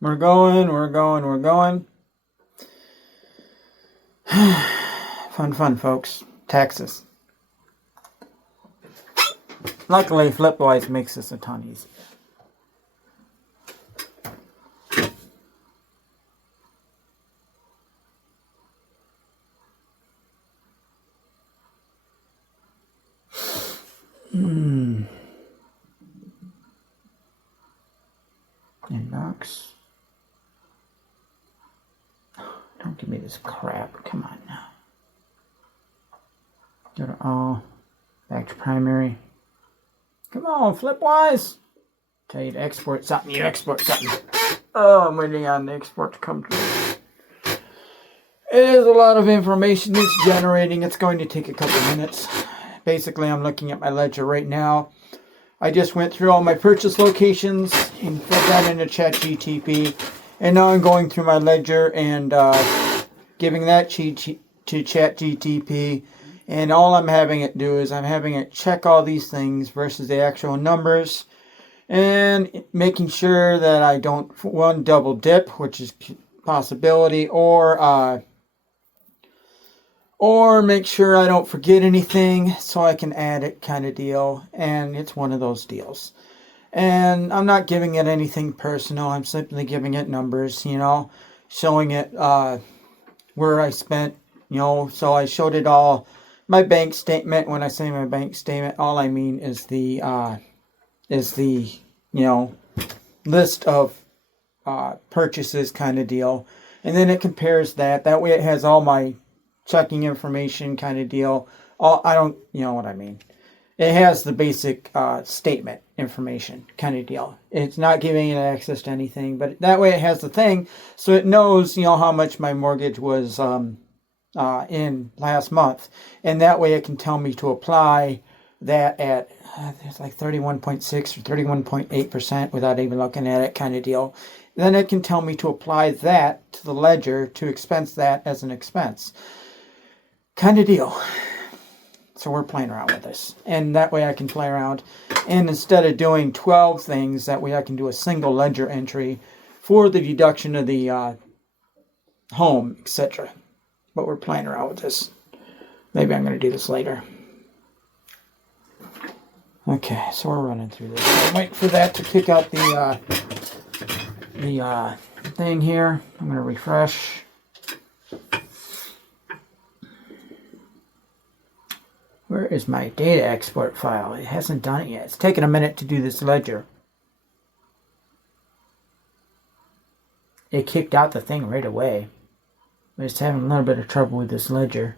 We're going, we're going, we're going. Fun, folks. Texas. Luckily, Flipwise makes this a ton easier. Inbox. Don't give me this crap. Come on now. Go to all. Back to primary. Come on, Flipwise. Tell you to export something. You export something. Oh, I'm waiting on the export to come through. It is a lot of information it's generating. It's going to take a couple minutes. Basically, I'm looking at my ledger right now. I just went through all my purchase locations and put that into ChatGTP. And now I'm going through my ledger and giving that to ChatGTP. And all I'm having it do is I'm having it check all these things versus the actual numbers. And making sure that I don't, one, double dip, which is a possibility, or make sure I don't forget anything so I can add it kind of deal. And it's one of those deals. And I'm not giving it anything personal. I'm simply giving it numbers, showing it where I spent, So I showed it all. My bank statement. When I say my bank statement, all I mean is the list of purchases kind of deal. And then it compares that. That way it has all my checking information kind of deal. I don't, you know what I mean. It has the basic statement information kind of deal. It's not giving it access to anything, but that way it has the thing, so it knows, how much my mortgage was in last month, and that way it can tell me to apply that at it's like 31.6 or 31.8% without even looking at it kind of deal. then it can tell me to apply that to the ledger to expense that as an expense. Kind of deal. So we're playing around with this. And that way I can play around. And instead of doing 12 things, that way I can do a single ledger entry for the deduction of the home, etc. But we're playing around with this. Maybe I'm going to do this later. Okay, so we're running through this. I'm waiting for that to pick up the thing here. I'm going to refresh. Where is my data export file? It hasn't done it yet. It's taken a minute to do this ledger. It kicked out the thing right away. I'm just having a little bit of trouble with this ledger.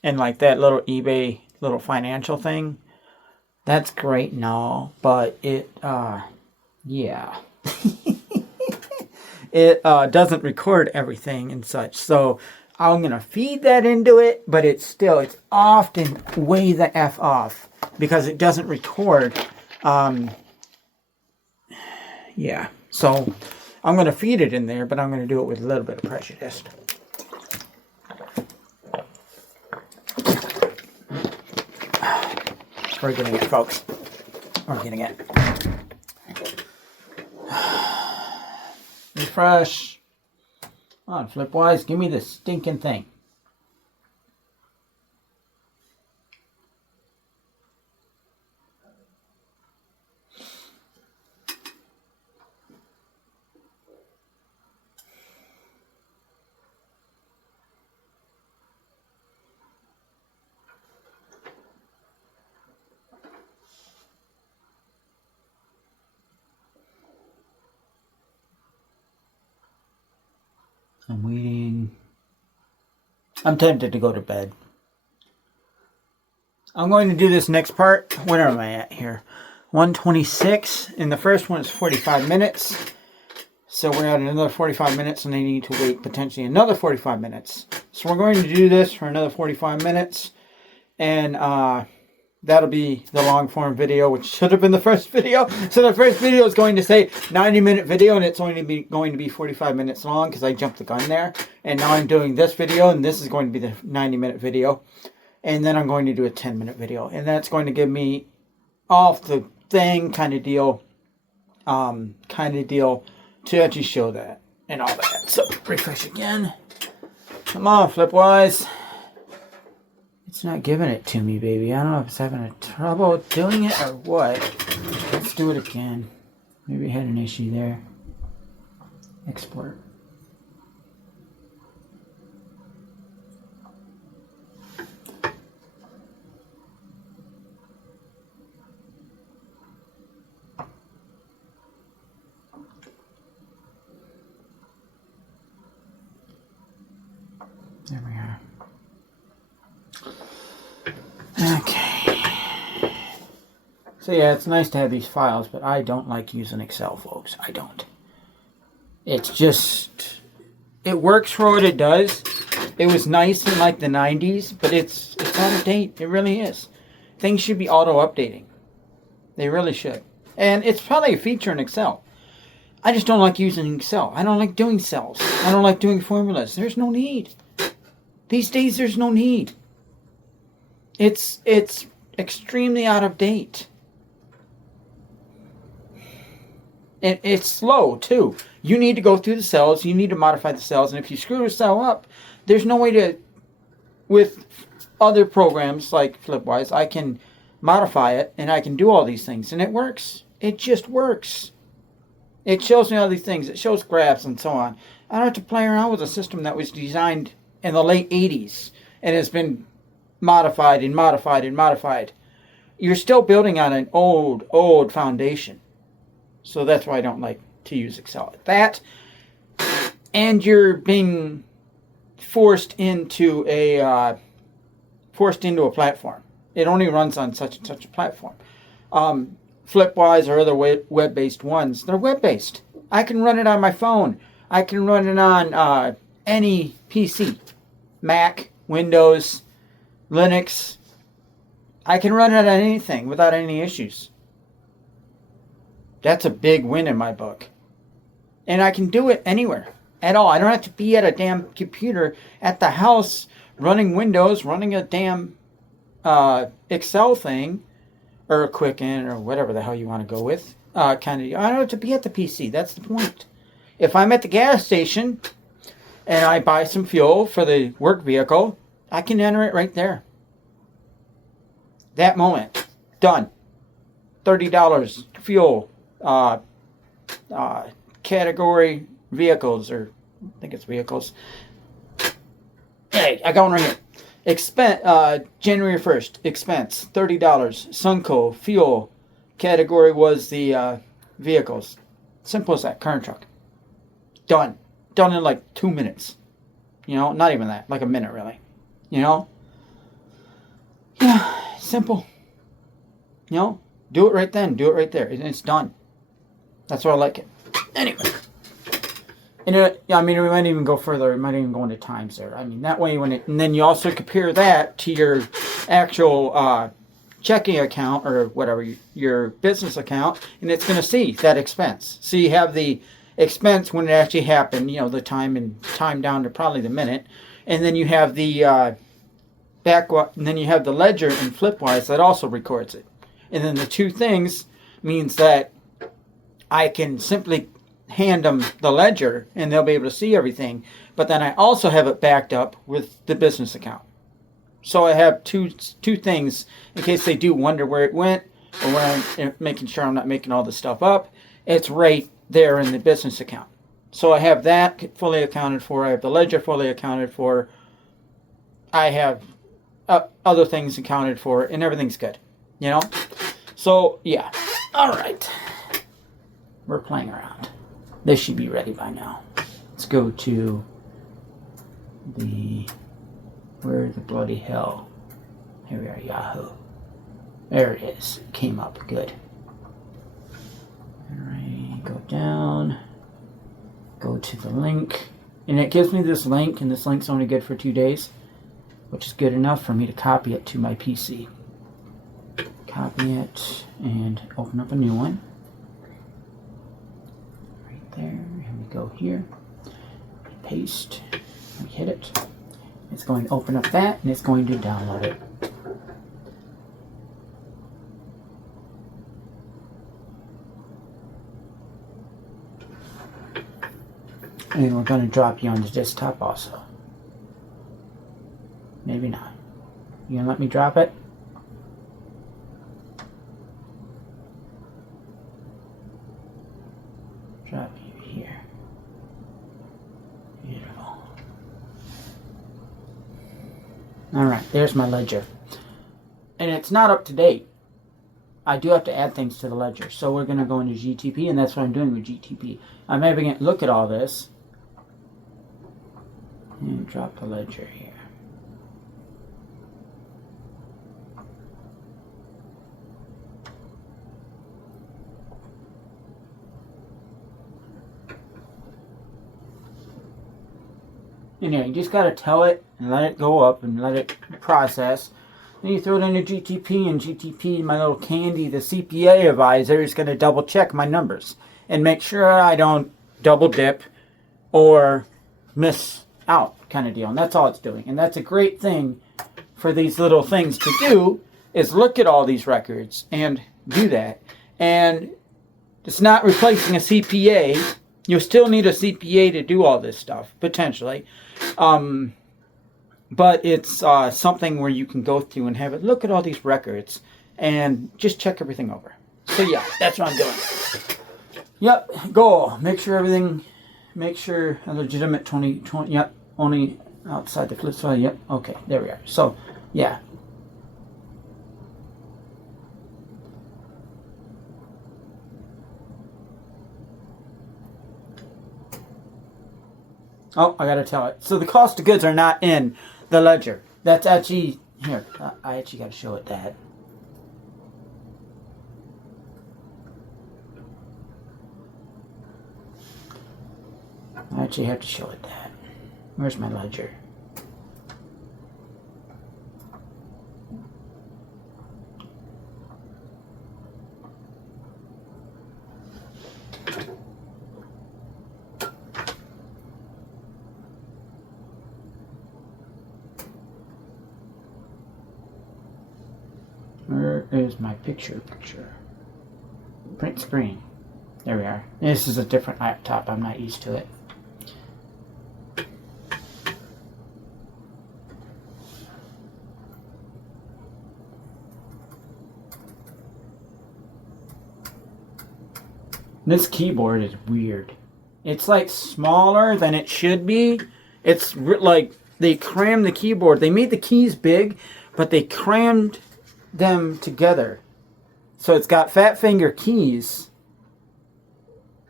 And like that little eBay little financial thing, that's great and all, but it, yeah. It doesn't record everything and such. So I'm going to feed that into it, but it's often way the F off because it doesn't record. Yeah, so I'm going to feed it in there, but I'm going to do it with a little bit of prejudice. We're getting it, folks. We're getting it. Refresh. Come on, Flipwise, give me this stinking thing. I'm waiting. I'm tempted to go to bed. I'm going to do this next part. Where am I at here? 126. And the first one is 45 minutes. So we're at another 45 minutes and I need to wait potentially another 45 minutes. So we're going to do this for another 45 minutes. And that'll be the long form video, which should have been the first video. So the first video is going to say 90-minute video, and it's only going to be 45 minutes long because I jumped the gun there. And now I'm doing this video, and this is going to be the 90-minute video. And then I'm going to do a 10-minute video. And that's going to give me off the thing kind of deal to actually show that and all that. So refresh again. Come on, Flipwise. It's not giving it to me, baby. I don't know if it's having a trouble doing it or what. Let's do it again. Maybe I had an issue there. Export. There we are. Okay. So yeah, it's nice to have these files, but I don't like using Excel, folks. I don't. It's just, it works for what it does. It was nice in like the 90s, but it's out of date. It really is. Things should be auto-updating. They really should. And it's probably a feature in Excel. I just don't like using Excel. I don't like doing cells. I don't like doing formulas. There's no need. These days, there's no need. It's extremely out of date. And it's slow, too. You need to go through the cells. You need to modify the cells. And if you screw a cell up, there's no way to... With other programs like Flipwise, I can modify it, and I can do all these things. And it works. It just works. It shows me all these things. It shows graphs and so on. I don't have to play around with a system that was designed in the late 80s and has been modified and modified and modified. You're still building on an old foundation. So that's why I don't like to use Excel like that. And you're being forced into a platform. It only runs on such and such a platform. Flipwise or other web-based ones, they're web-based. I can run it on my phone. I can run it on any PC. Mac, Windows, Linux. I can run it on anything without any issues. That's a big win in my book. And I can do it anywhere at all. I don't have to be at a damn computer at the house running Windows, running a damn Excel thing, or a Quicken, or whatever the hell you want to go with. I don't have to be at the PC. That's the point. If I'm at the gas station and I buy some fuel for the work vehicle, I can enter it right there. That moment. Done. $30 fuel. Category vehicles, or I think it's vehicles. Hey, I got one right here. January 1st, expense, $30. Sunco, fuel. Category was the vehicles. Simple as that, current truck. Done. Done in like 2 minutes. You know, not even that, like a minute really. You know? Yeah, simple. You know, do it right then, do it right there, and it's done. That's why I like it. Anyway. And I mean, we might even go further. We might even go into times there. I mean, that way and then you also compare that to your actual checking account or whatever, your business account, and it's going to see that expense. So you have the expense when it actually happened, you know, the time down to probably the minute, and then you have the and then you have the ledger in Flipwise that also records it. And then the two things means that I can simply hand them the ledger and they'll be able to see everything, but then I also have it backed up with the business account. So I have two things in case they do wonder where it went, or when I'm making sure I'm not making all this stuff up. It's right there in the business account. So I have that fully accounted for. I have the ledger fully accounted for. I have other things accounted for, and everything's good. You know? So, yeah. All right. We're playing around. This should be ready by now. Let's go to where the bloody hell? Here we are, Yahoo. There it is. It came up. Good. Alright, go down. Go to the link. And it gives me this link, and this link's only good for 2 days, which is good enough for me to copy it to my PC. Copy it and open up a new one. Right there. And we go here. Paste. We hit it. It's going to open up that, and it's going to download it. And we're going to drop you on the desktop also. Maybe not. You going to let me drop it? Drop you here. Beautiful. Alright, there's my ledger. And it's not up to date. I do have to add things to the ledger. So we're going to go into GTP, and that's what I'm doing with GTP. I'm having it look at all this. And drop the ledger here. And yeah, you just got to tell it and let it go up and let it process. Then you throw it into GTP, and GTP, my little candy, the CPA advisor, is going to double check my numbers and make sure I don't double dip or miss out kind of deal. And that's all it's doing. And that's a great thing for these little things to do, is look at all these records and do that. And it's not replacing a CPA. You'll still need a CPA to do all this stuff, potentially. But it's something where you can go through and have it look at all these records and just check everything over. So yeah, that's what I'm doing. Yep, goal. Make sure a legitimate 20, yep, only outside the flip side. Yep, okay, there we are. So, yeah. Oh, I gotta tell it. So the cost of goods are not in the ledger. That's actually, here, I actually gotta show it that. I actually have to show it that. Where's my ledger? Where is my picture? Print screen. There we are. This is a different laptop. I'm not used to it. This keyboard is weird. It's like smaller than it should be. It's like they crammed the keyboard. They made the keys big, but they crammed them together. So it's got fat finger keys,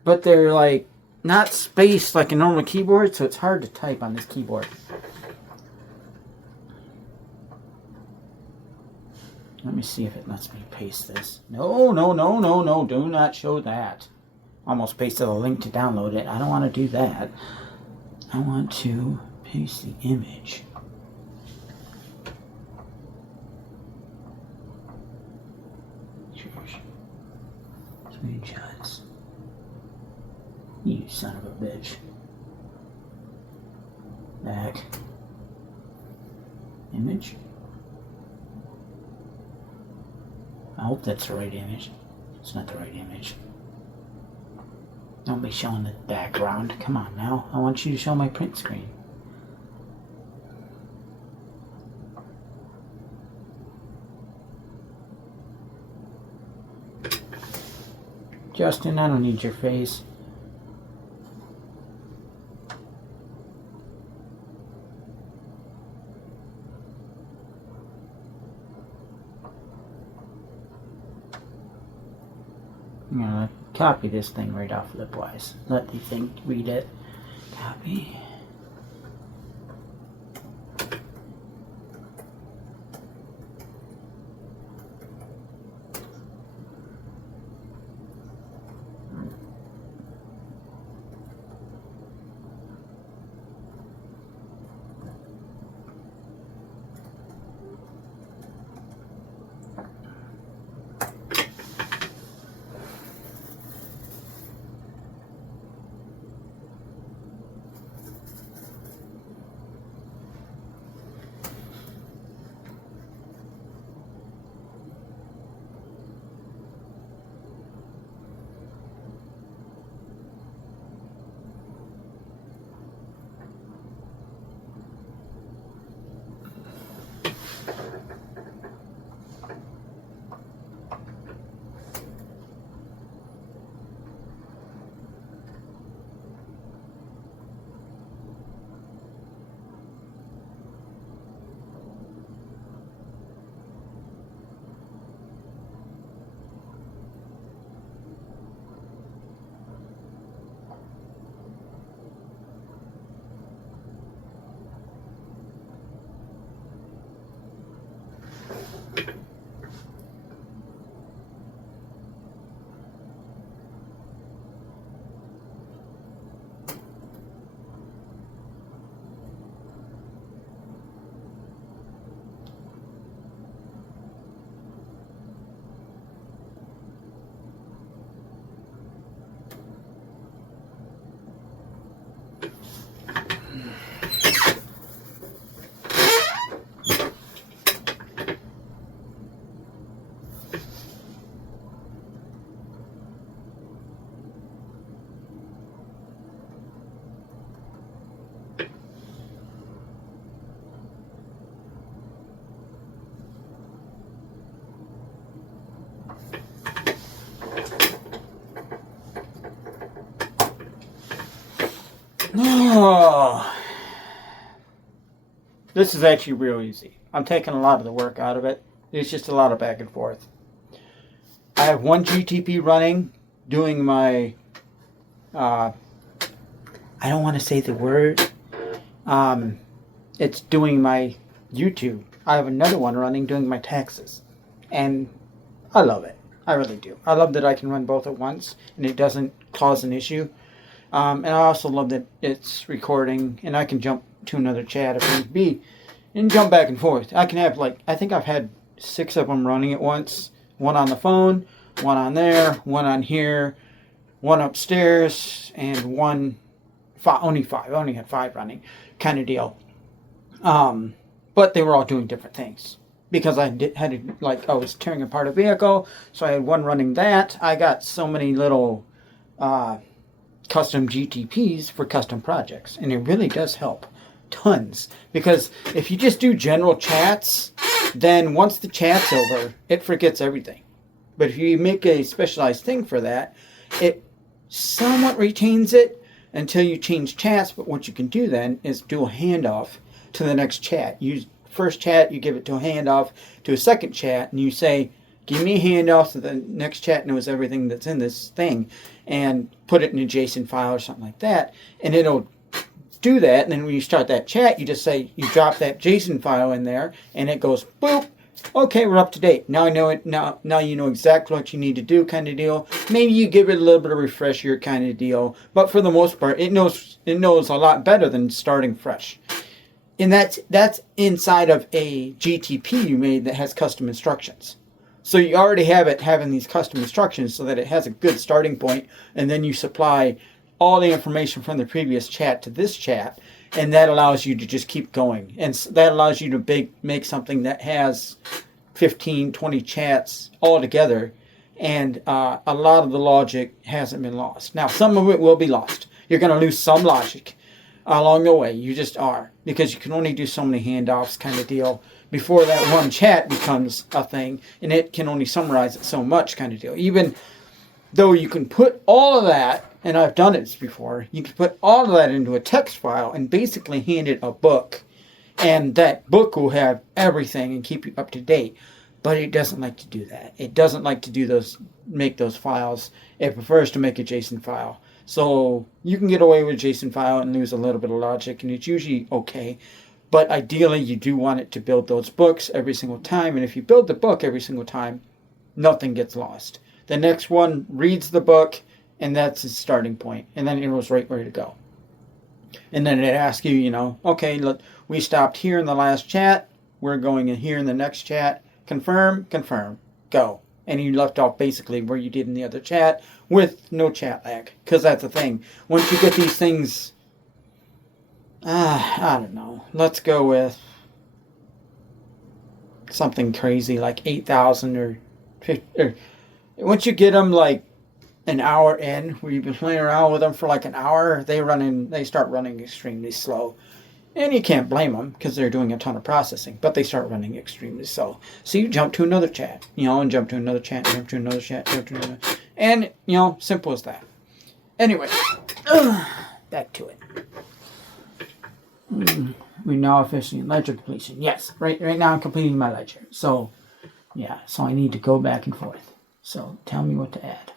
but they're like not spaced like a normal keyboard, so it's hard to type on this keyboard. Let me see if it lets me paste this. No, do not show that. Almost pasted a link to download it. I don't want to do that. I want to paste the image. Screenshots. You son of a bitch. Back. Image. I hope that's the right image. It's not the right image. Don't be showing the background. Come on now. I want you to show my print screen. Justin, I don't need your face. I'm gonna copy this thing right off Lipwise. Let the thing read it. Copy. Oh, this is actually real easy. I'm taking a lot of the work out of it. It's just a lot of back and forth. I have one GTP running, doing my, I don't want to say the word, it's doing my YouTube. I have another one running doing my taxes. And I love it. I really do. I love that I can run both at once and it doesn't cause an issue. And I also love that it's recording, and I can jump to another chat if need be, and jump back and forth. I can have like, I think I've had 6 of them running at once. One on the phone, one on there, one on here, one upstairs, and one, only 5. I only had 5 running, kind of deal. But they were all doing different things. Because I had to, like, I was tearing apart a vehicle, so I had one running that. I got so many little custom GTPs for custom projects, and it really does help tons. Because if you just do general chats, then once the chat's over, it forgets everything. But if you make a specialized thing for that, it somewhat retains it until you change chats. But what you can do then is do a handoff to the next chat. Use first chat, you give it to a handoff to a second chat, and you say, give me a handoff so the next chat knows everything that's in this thing, and put it in a JSON file or something like that, and it'll do that. And then when you start that chat, you just say, you drop that JSON file in there, and it goes, boop, okay, we're up to date. Now I know it. Now you know exactly what you need to do, kind of deal. Maybe you give it a little bit of refresher, kind of deal. But for the most part, it knows a lot better than starting fresh. And that's inside of a GTP you made that has custom instructions. So you already have it having these custom instructions so that it has a good starting point, and then you supply all the information from the previous chat to this chat, and that allows you to just keep going. And that allows you to make something that has 15, 20 chats all together, and a lot of the logic hasn't been lost. Now, some of it will be lost. You're going to lose some logic along the way. You just are, because you can only do so many handoffs, kind of deal, before that one chat becomes a thing, and it can only summarize it so much, kind of deal. Even though you can put all of that, and I've done it before, you can put all of that into a text file and basically hand it a book, and that book will have everything and keep you up to date. But it doesn't like to do that. It doesn't like to make those files. It prefers to make a JSON file. So you can get away with a JSON file and lose a little bit of logic, and it's usually okay. But ideally, you do want it to build those books every single time. And if you build the book every single time, nothing gets lost. The next one reads the book, and that's its starting point. And then it was right ready to go. And then it asks you, okay, look, we stopped here in the last chat. We're going in here in the next chat. Confirm, go. And you left off basically where you did in the other chat with no chat lag. Because that's the thing. Once you get these things, I don't know. Let's go with something crazy like 8,000 or 50. Or once you get them like an hour in, where you've been playing around with them for like an hour, they start running extremely slow. And you can't blame them because they're doing a ton of processing, but they start running extremely slow. So you jump to another chat, and jump to another chat, jump to another chat, jump to another, and simple as that. Anyway, back to it. We now officially in ledger completion. Yes, right now I'm completing my ledger. So, yeah, so I need to go back and forth. So tell me what to add.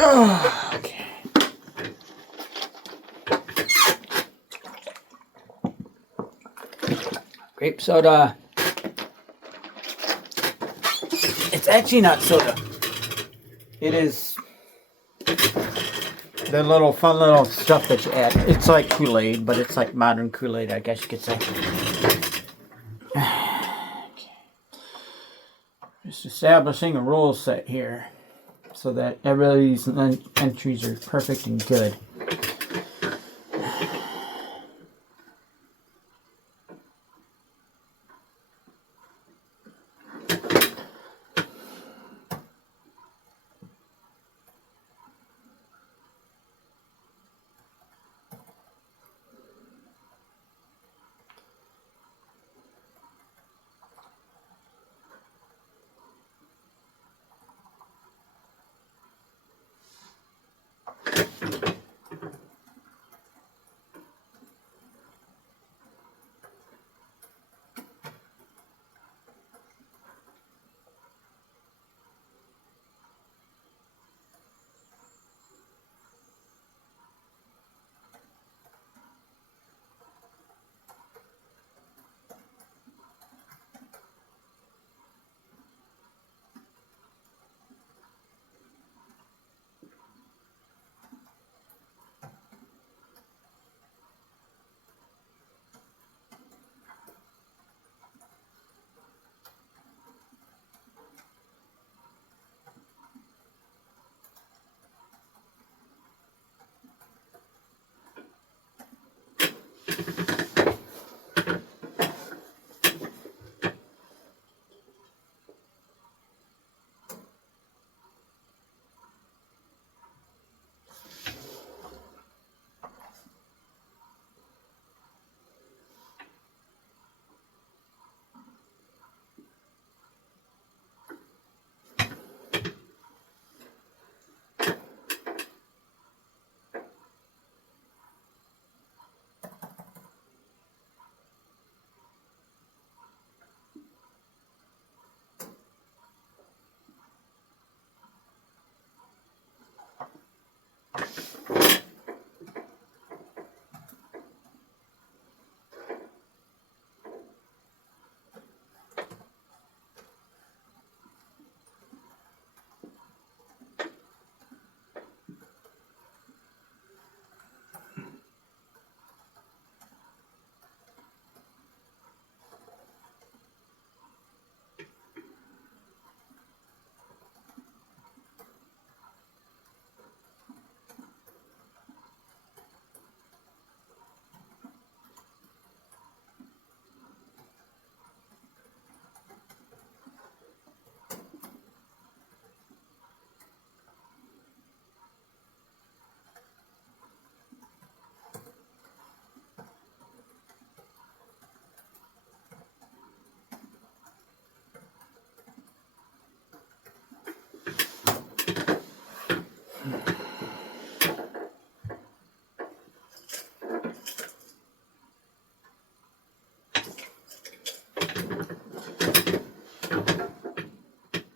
Okay. Grape soda. It's actually not soda. It is the little fun little stuff that you add. It's like Kool-Aid, but it's like modern Kool-Aid, I guess you could say. Okay. Just establishing a rule set here so that everybody's entries are perfect and good.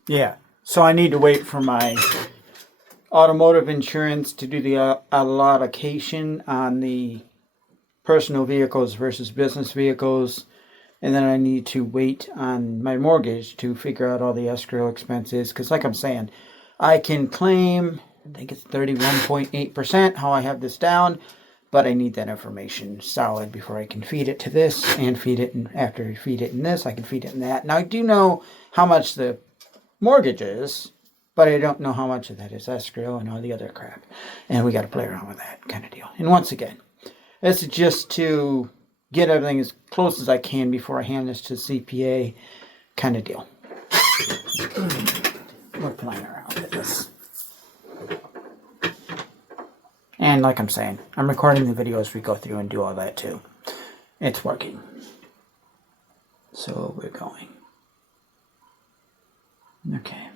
Yeah, so I need to wait for my automotive insurance to do the allocation on the personal vehicles versus business vehicles. And then I need to wait on my mortgage to figure out all the escrow expenses. Because like I'm saying, I can claim, I think it's 31.8% how I have this down. But I need that information solid before I can feed it to this and feed it. And after I feed it in this, I can feed it in that. Now I do know how much the mortgage is, but I don't know how much of that is escrow and all the other crap. And we got to play around with that kind of deal. And once again, this is just to get everything as close as I can before I hand this to CPA kind of deal. We're playing around with this. And like I'm saying, I'm recording the video as we go through and do all that too. It's working. So we're going. Okay.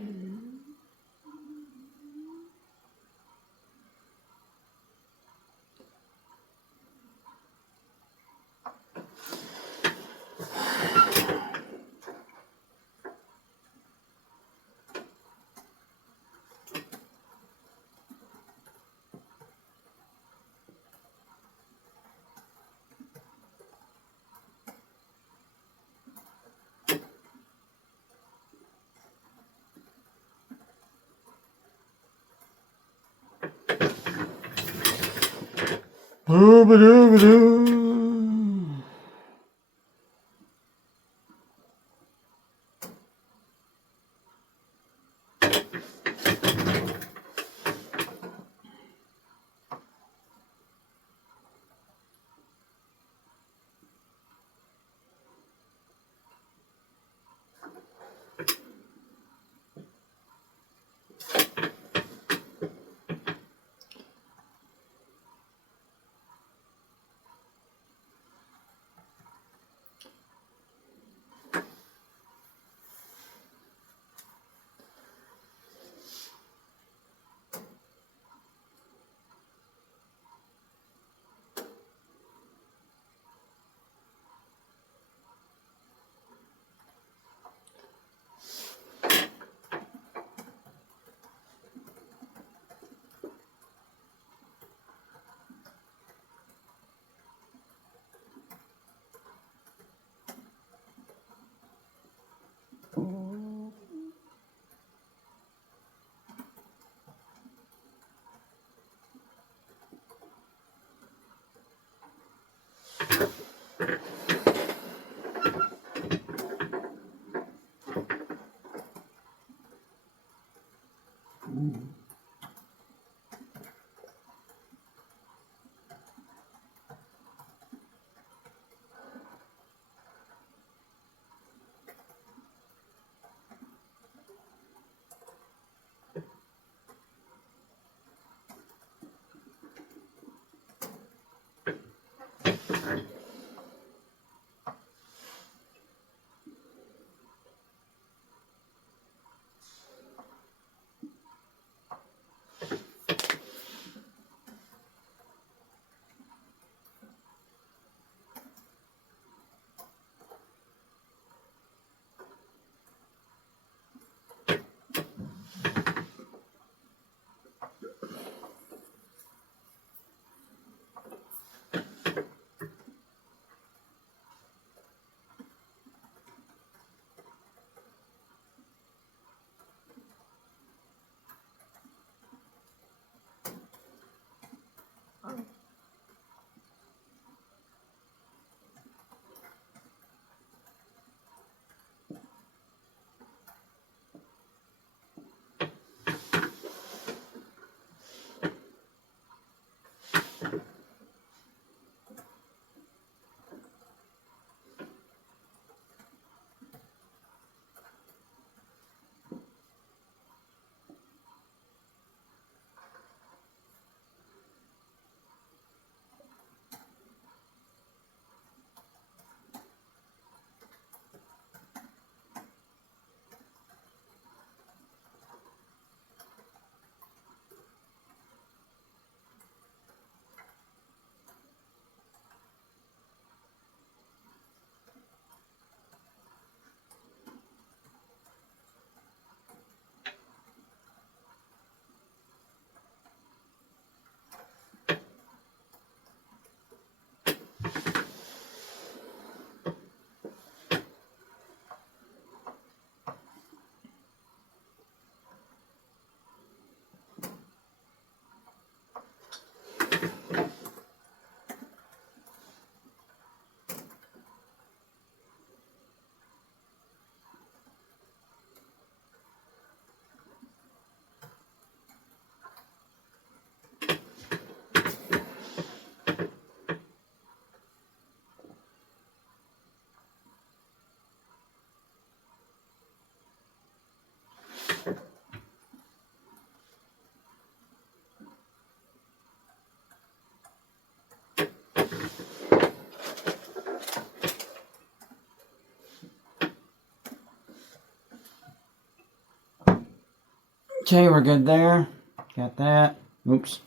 Okay, we're good there. Got that. Oops.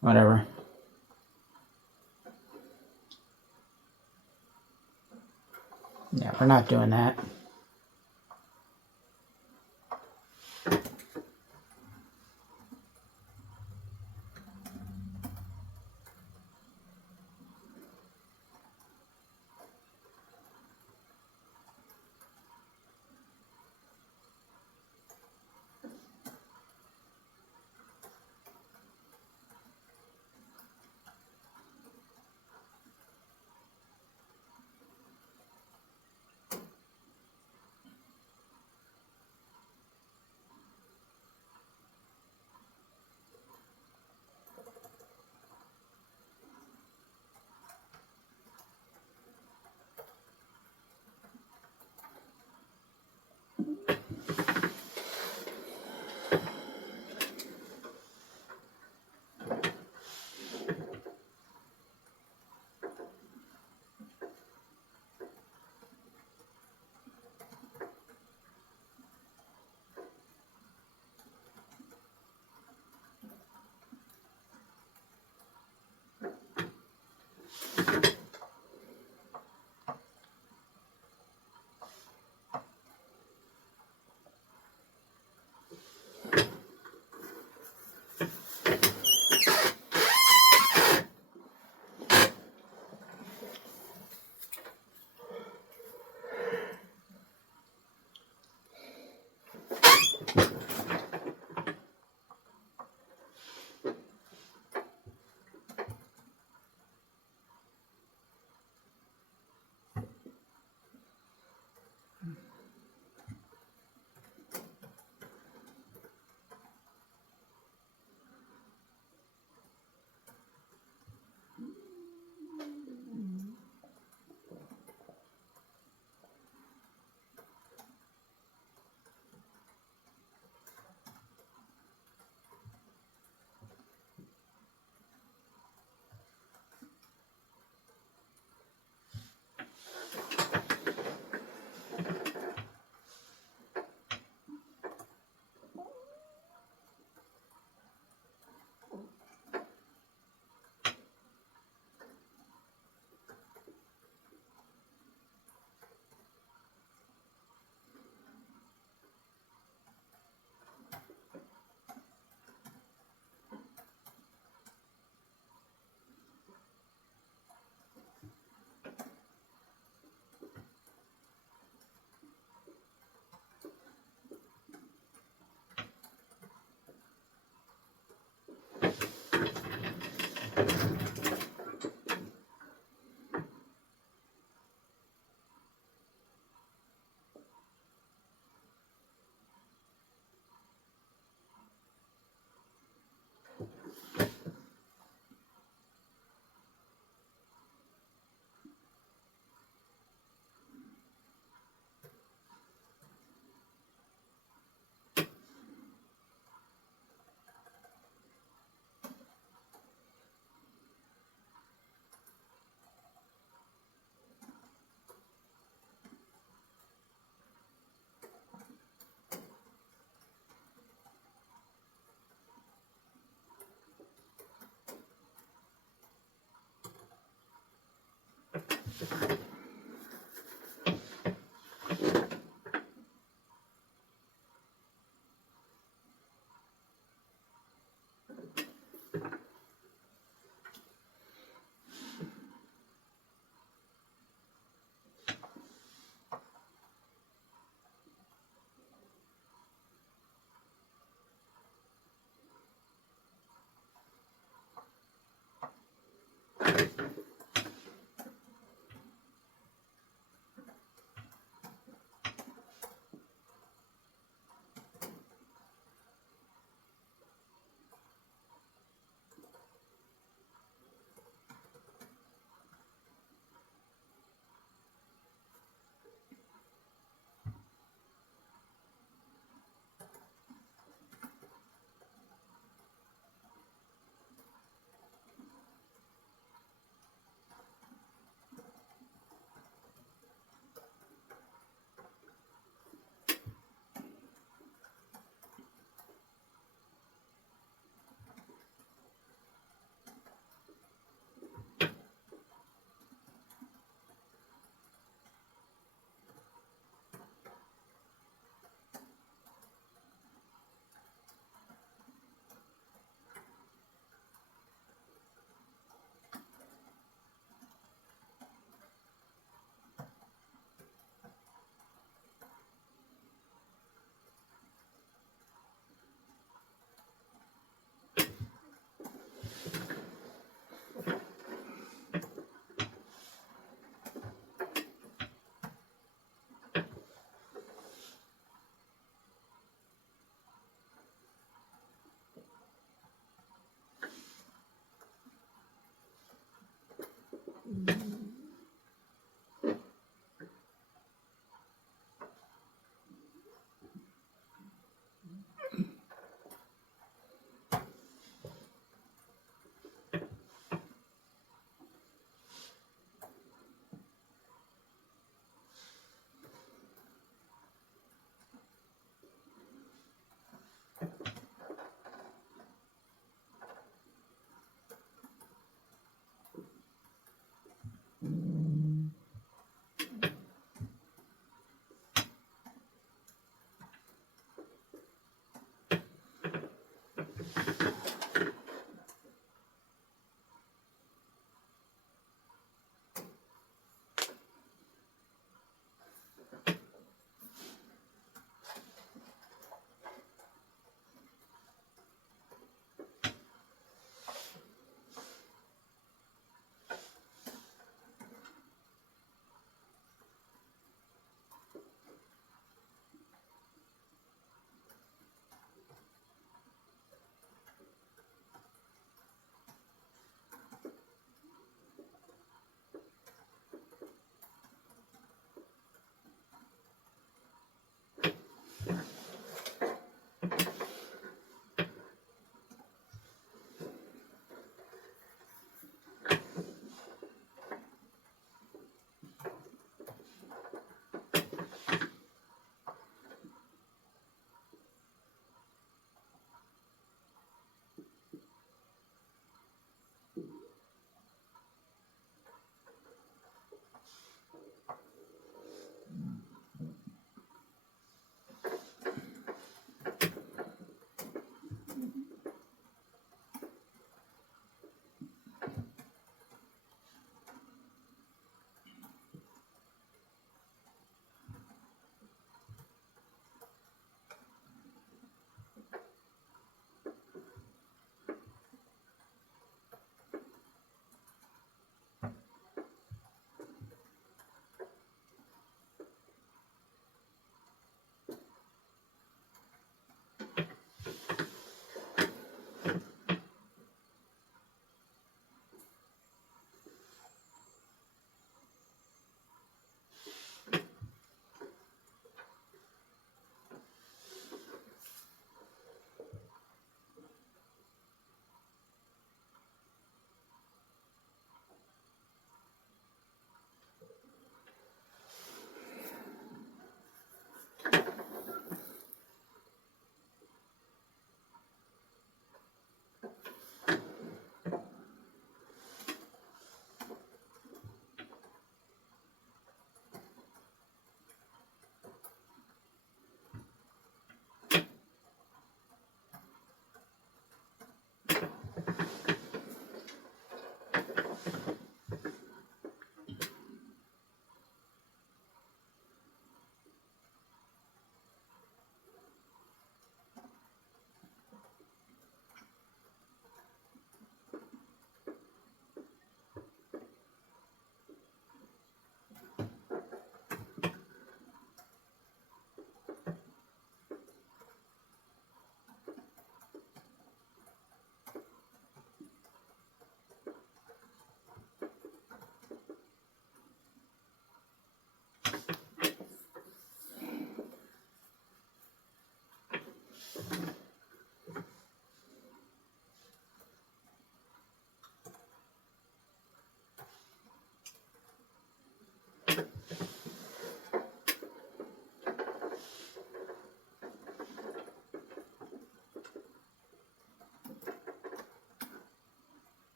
Whatever. Yeah, we're not doing that.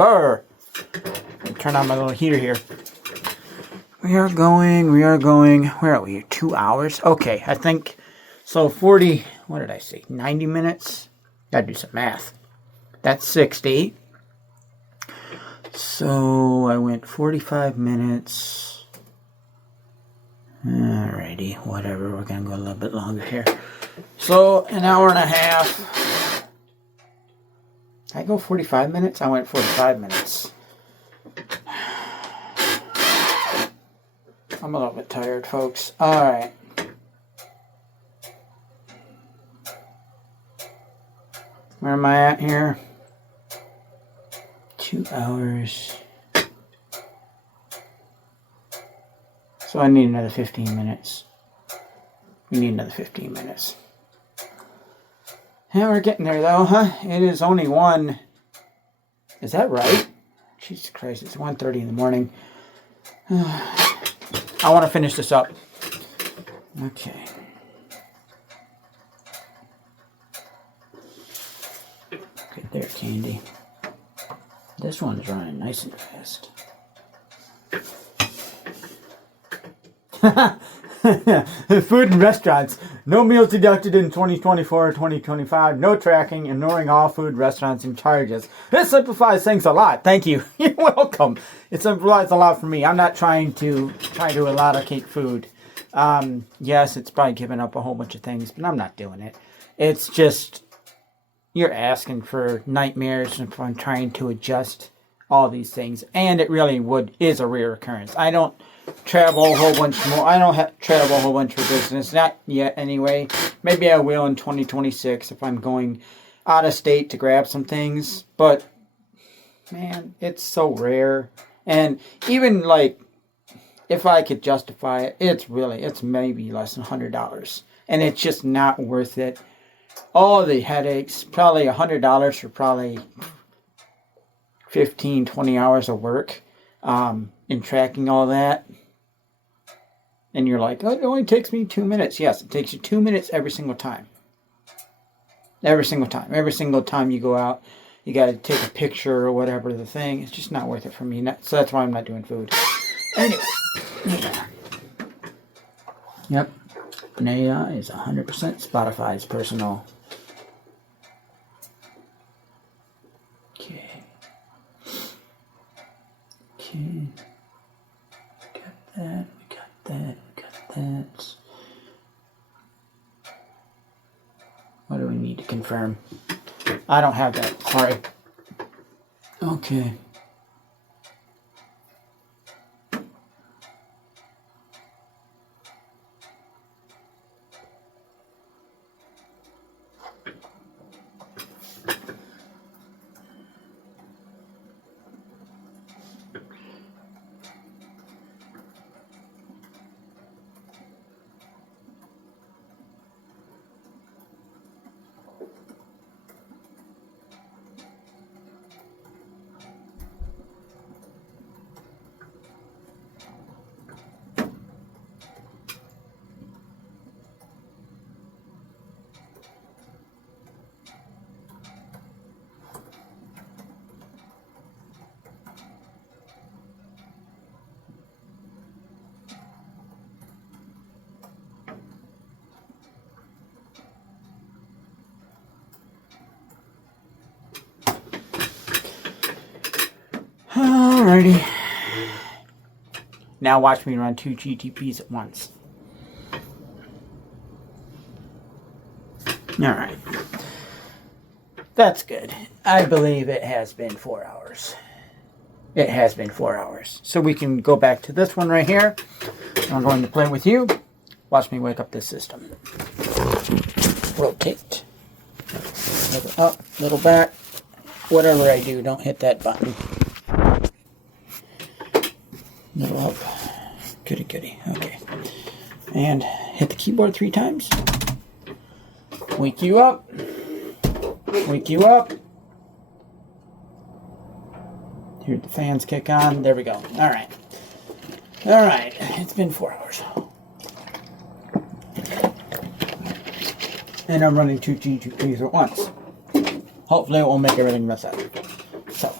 Burr. Turn on my little heater here. We are going, where are we? 2 hours? Okay, I think, so 40, what did I say? 90 minutes? Gotta do some math. That's 60. So I went 45 minutes. Alrighty, whatever. We're gonna go a little bit longer here. So an hour and a half. Did I go 45 minutes? I went 45 minutes. I'm a little bit tired, folks. Alright. Where am I at here? 2 hours. So I need another 15 minutes. We need another 15 minutes. Yeah, we're getting there though, huh? It is only 1. Is that right? Jesus Christ, it's 1:30 in the morning. I want to finish this up. Okay. Okay, there, Candy. This one's running nice and fast. Food and restaurants. No meals deducted in 2024 or 2025. No tracking, ignoring all food, restaurants, and charges. This simplifies things a lot. Thank you. You're welcome. It simplifies a lot for me. I'm not trying to eradicate food. Yes, it's probably giving up a whole bunch of things, but I'm not doing it. It's just, you're asking for nightmares if I'm trying to adjust all these things. And it really is a rare occurrence. I don't travel a whole bunch more. I don't travel a whole bunch for business. Not yet, anyway. Maybe I will in 2026 if I'm going out of state to grab some things. But, man, it's so rare. And even, like, if I could justify it, it's maybe less than $100. And it's just not worth it. All the headaches, probably $100 for probably 15, 20 hours of work in tracking all that. And you're like, oh, it only takes me 2 minutes. Yes, it takes you 2 minutes every single time. Every single time. Every single time you go out, you got to take a picture or whatever the thing. It's just not worth it for me. So that's why I'm not doing food. Anyway. Yeah. Yep. Naya is 100% Spotify's personal. Okay. Okay. Got that. We got that. We got that. What do we need to confirm? I don't have that. Sorry. Okay. Alrighty. Now watch me run 2 GTPs at once. Alright. That's good. I believe it has been 4 hours. It has been 4 hours. So we can go back to this one right here. I'm going to play with you. Watch me wake up this system. Rotate. Little up, little back. Whatever I do, don't hit that button. Little up. Goody goody. Okay. And hit the keyboard 3 times. Wake you up. Wake you up. Hear the fans kick on. There we go. Alright. Alright. It's been 4 hours. And I'm running 2 GTPs at once. Hopefully it won't make everything mess up. So,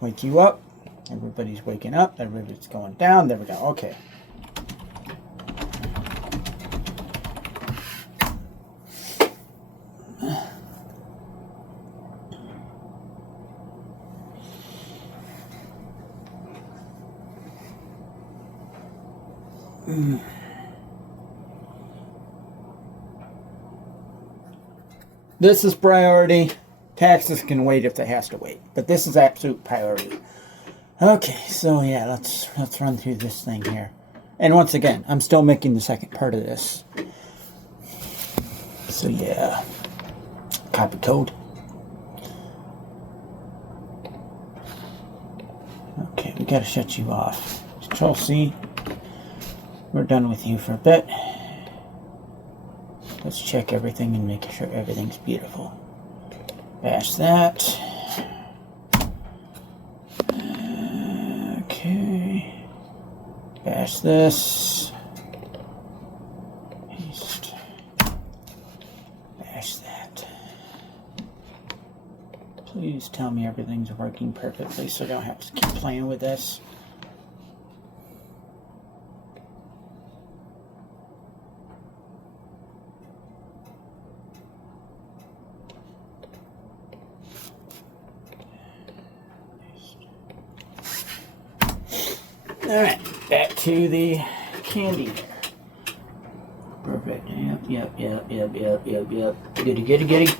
wake you up. Everybody's waking up. Everybody's going down. There we go. Okay. This is priority. Taxes can wait if they has to wait, but this is absolute priority. Okay, so yeah, let's run through this thing here. And once again, I'm still making the second part of this. So yeah, copy code. Okay, we gotta shut you off. Control C. We're done with you for a bit. Let's check everything and make sure everything's beautiful. Bash that. Okay. Bash this. Paste. Bash that. Please tell me everything's working perfectly so I don't have to keep playing with this. Alright, back to the candy here. Perfect. Yep. Giddy. Giddy.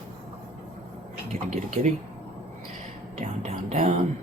Down.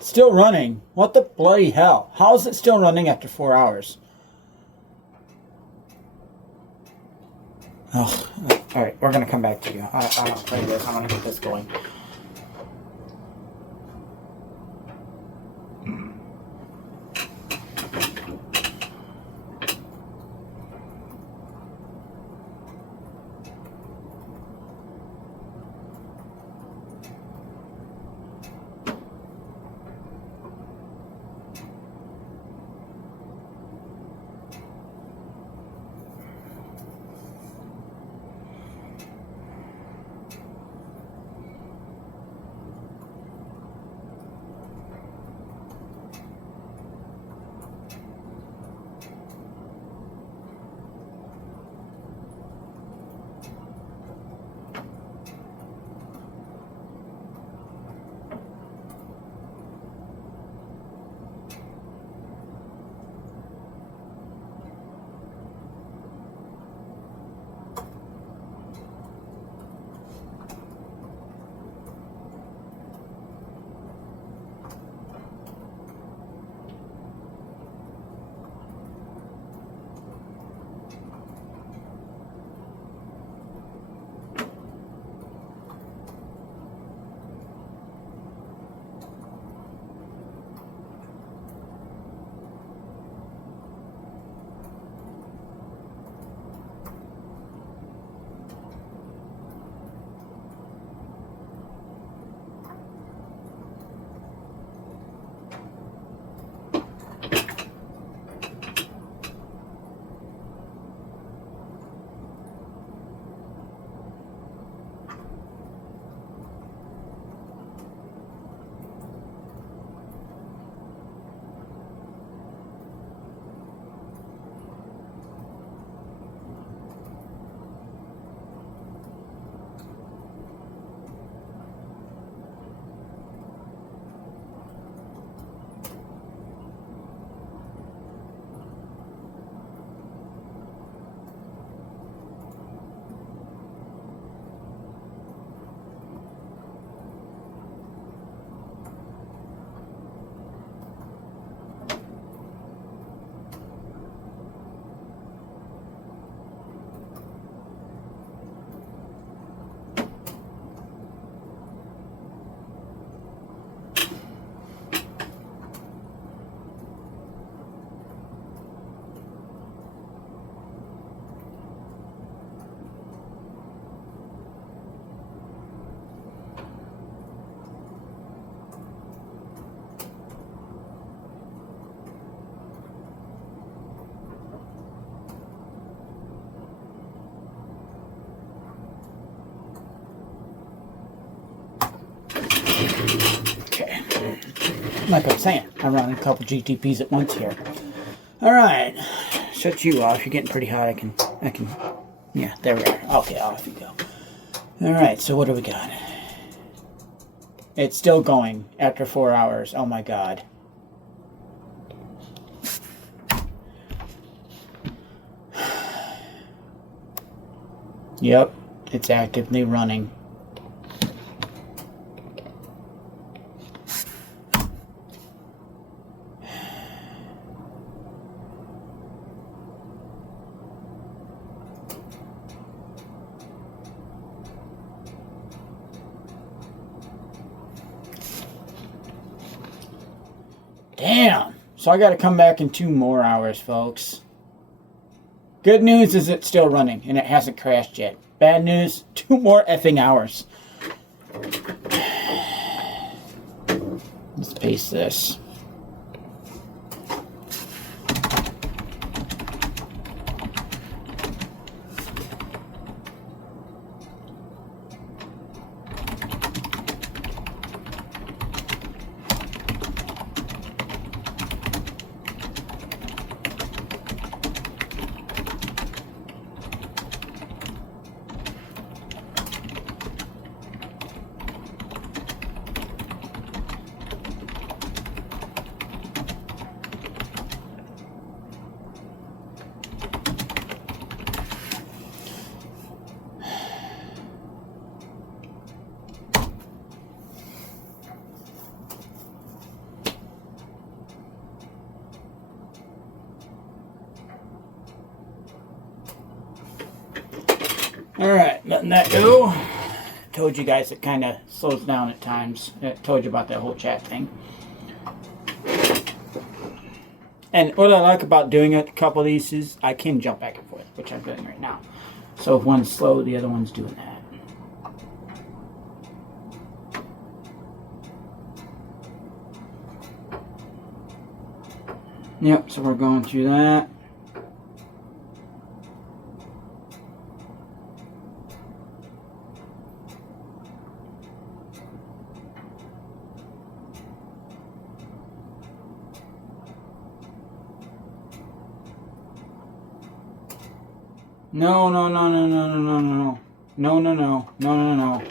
Still running. What the bloody hell? How is it still running after 4 hours? Oh, alright, we're gonna come back to you. I want to play this. I want to get this going. Like I'm saying, I'm running a couple GTPs at once here. Alright. Shut you off. You're getting pretty hot. I can, yeah, there we are. Okay, off you go. Alright, so what do we got? It's still going after 4 hours. Oh my god. Yep, it's actively running. Damn! So I gotta come back in 2 more hours, folks. Good news is it's still running and it hasn't crashed yet. Bad news, 2 more effing hours. Let's paste this. Alright, letting that go. Told you guys it kind of slows down at times. I told you about that whole chat thing. And what I like about doing a couple of these is I can jump back and forth, which I'm doing right now. So if one's slow, the other one's doing that. Yep, so we're going through that. No, no, no, no, no, no, no, no, no, no, no, no, no, no.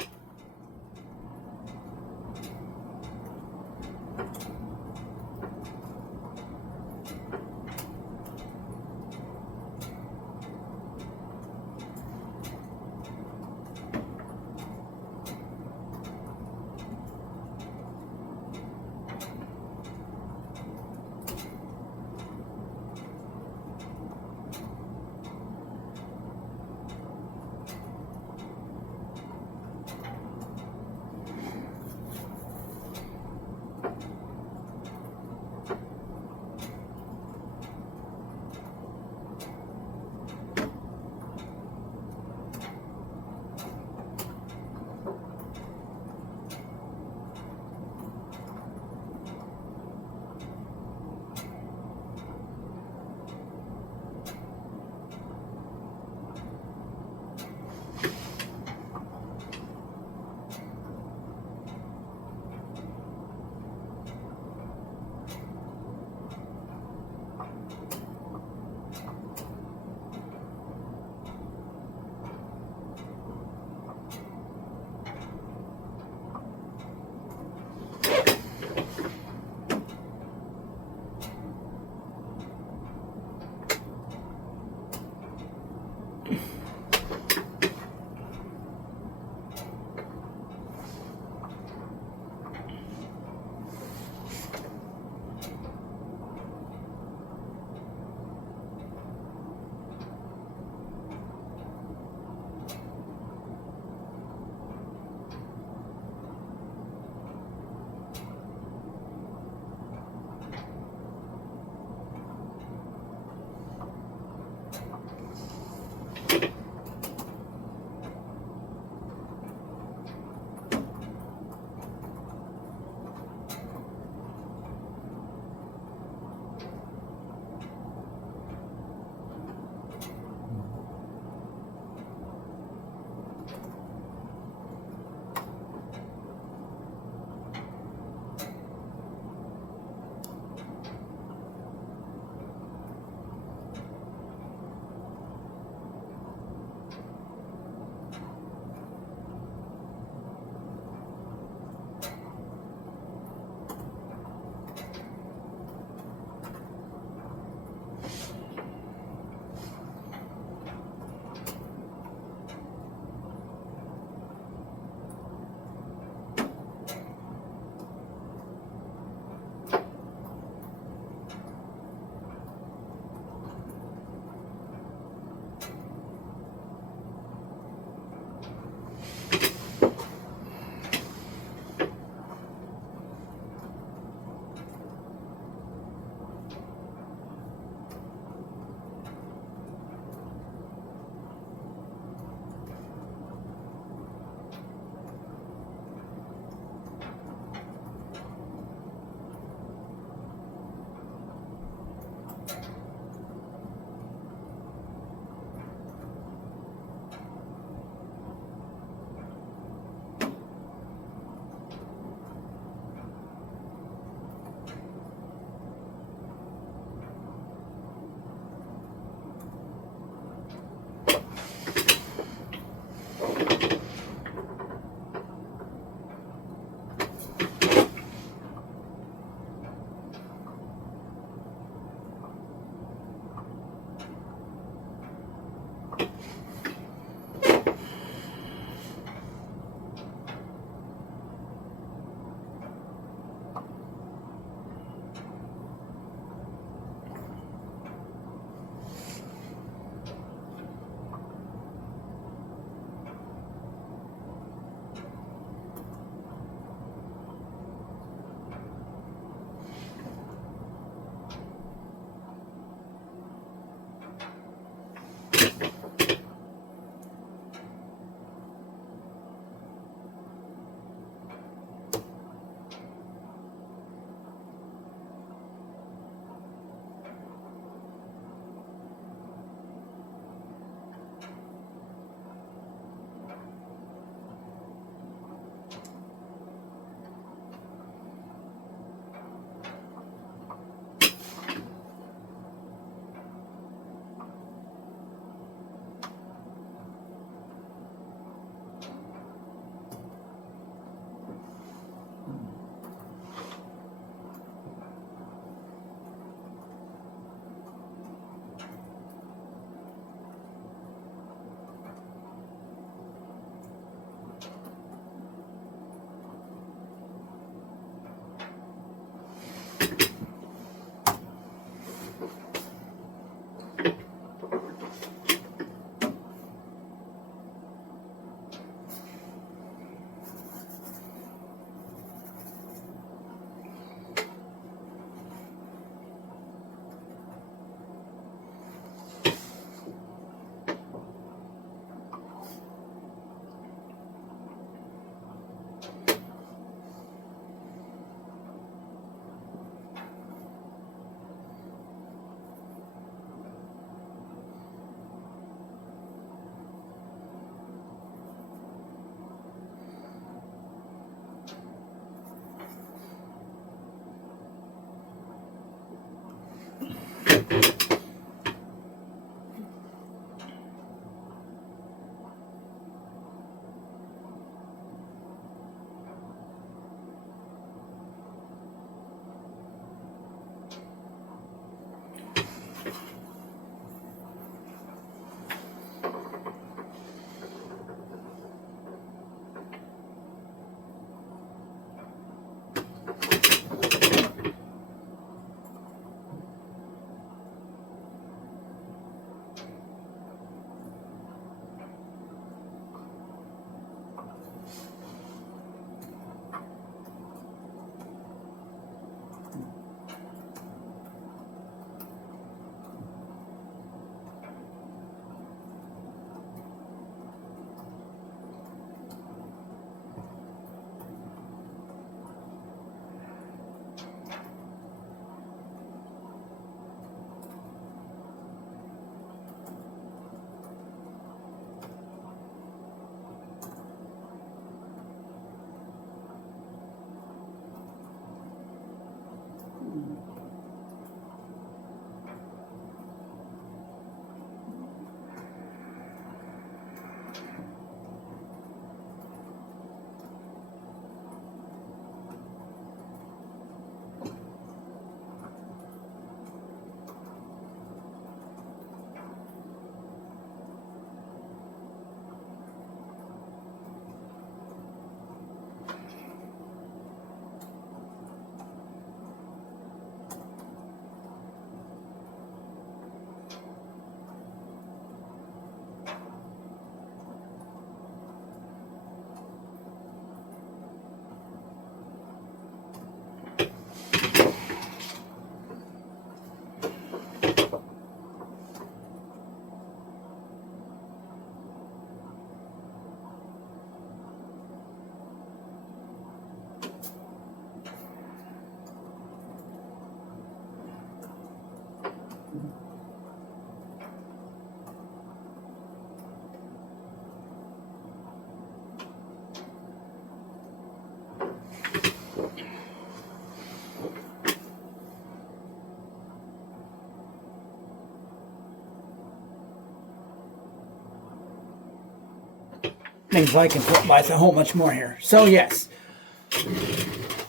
Things I can put by a whole much more here. So yes.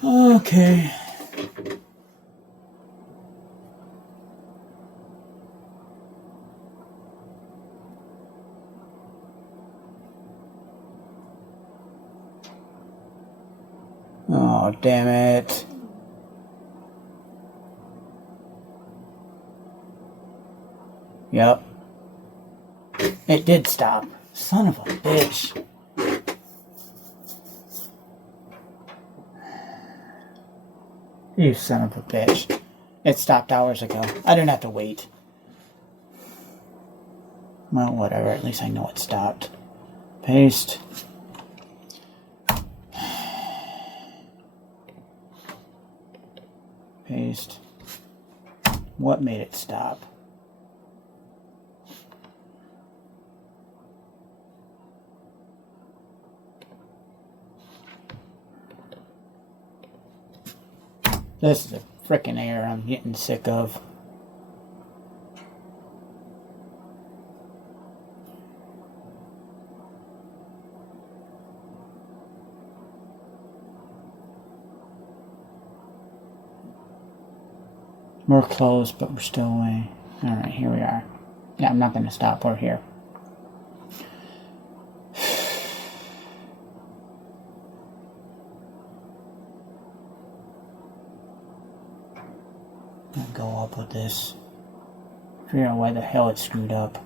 Okay. Oh, damn it. Yep. It did stop. Son of a bitch. You son of a bitch. It stopped hours ago. I didn't have to wait. Well, whatever. At least I know it stopped. Paste. Paste. What made it stop? This is a frickin' error I'm getting sick of. We're close, but we're still away. Alright, here we are. Yeah, I'm not going to stop. We're here. I'm going to go up with this. Figure out why the hell it screwed up.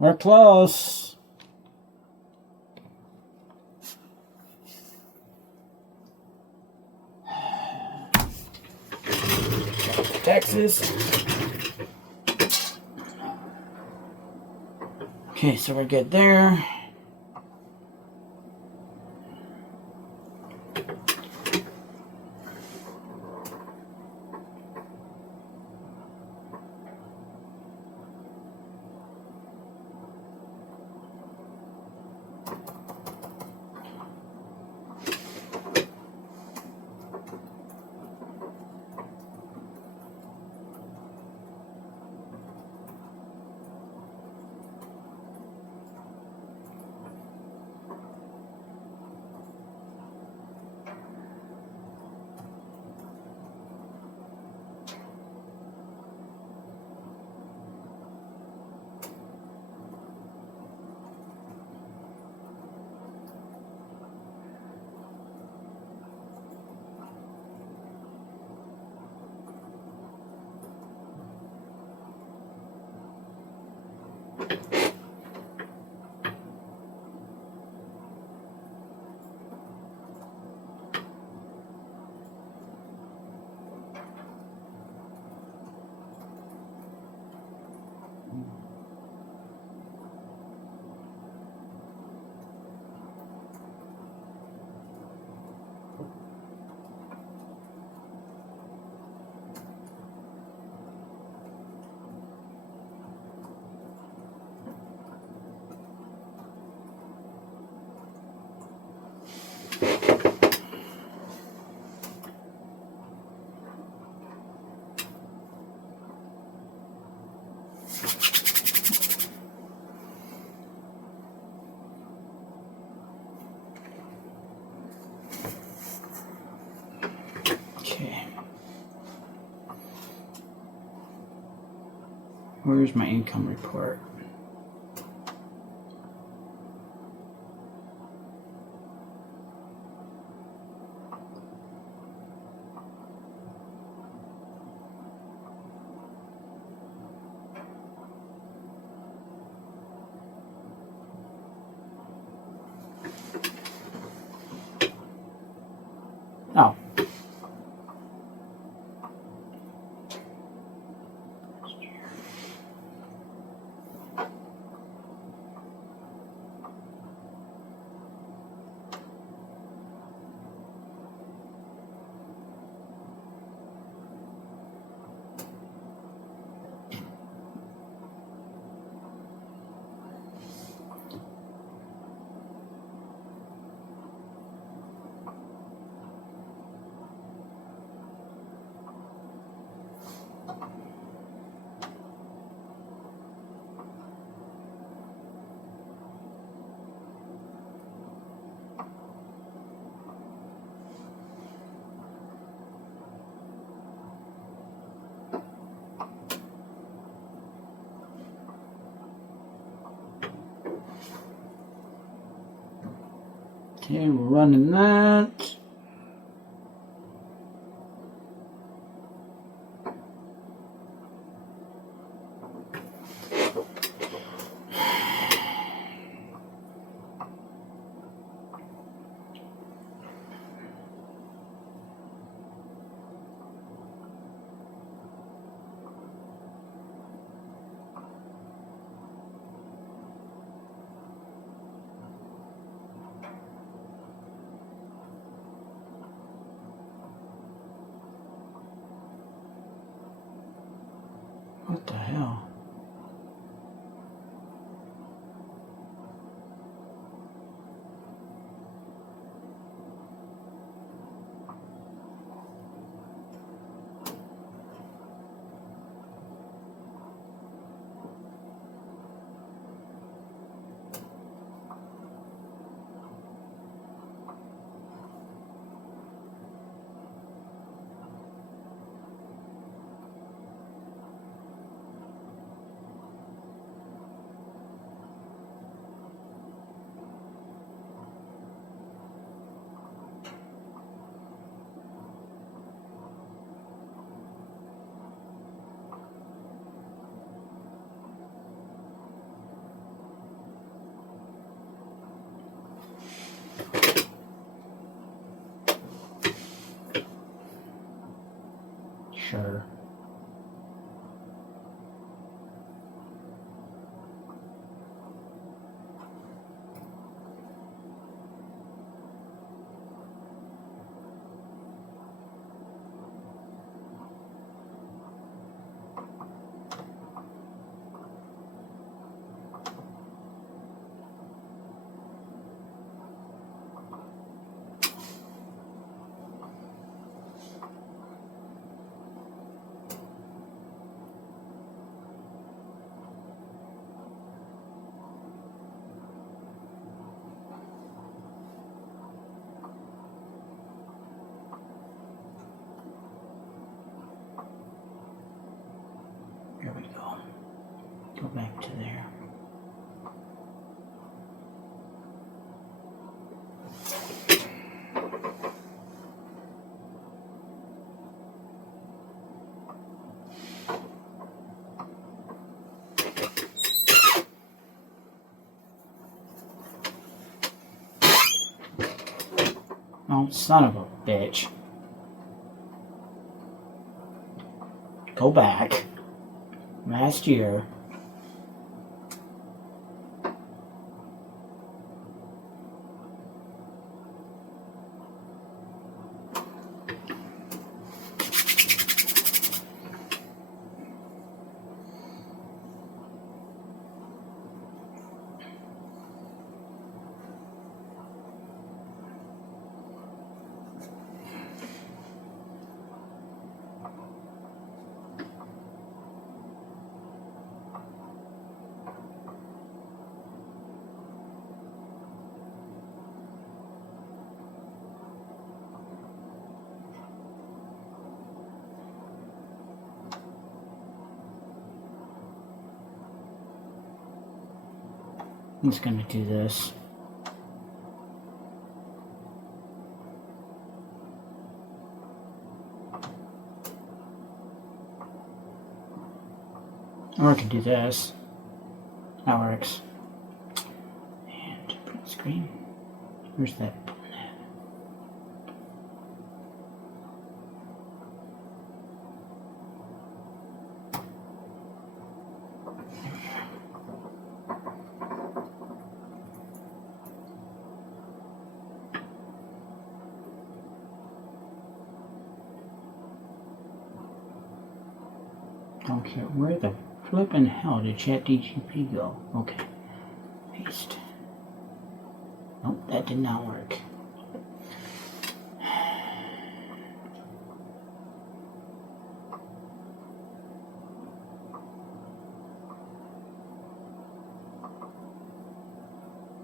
We're close. Texas. Okay, so we're good there. Where's my income report? Oh. Okay, we're running that. What the hell? Sure. Here we go. Go back to there. Oh, son of a bitch. Go back. Last year. I'm just gonna do this. Or I can do this. That works. And print screen. Where's that? Okay, where the flippin' hell did ChatGPT go? Okay. Paste. Nope, that did not work.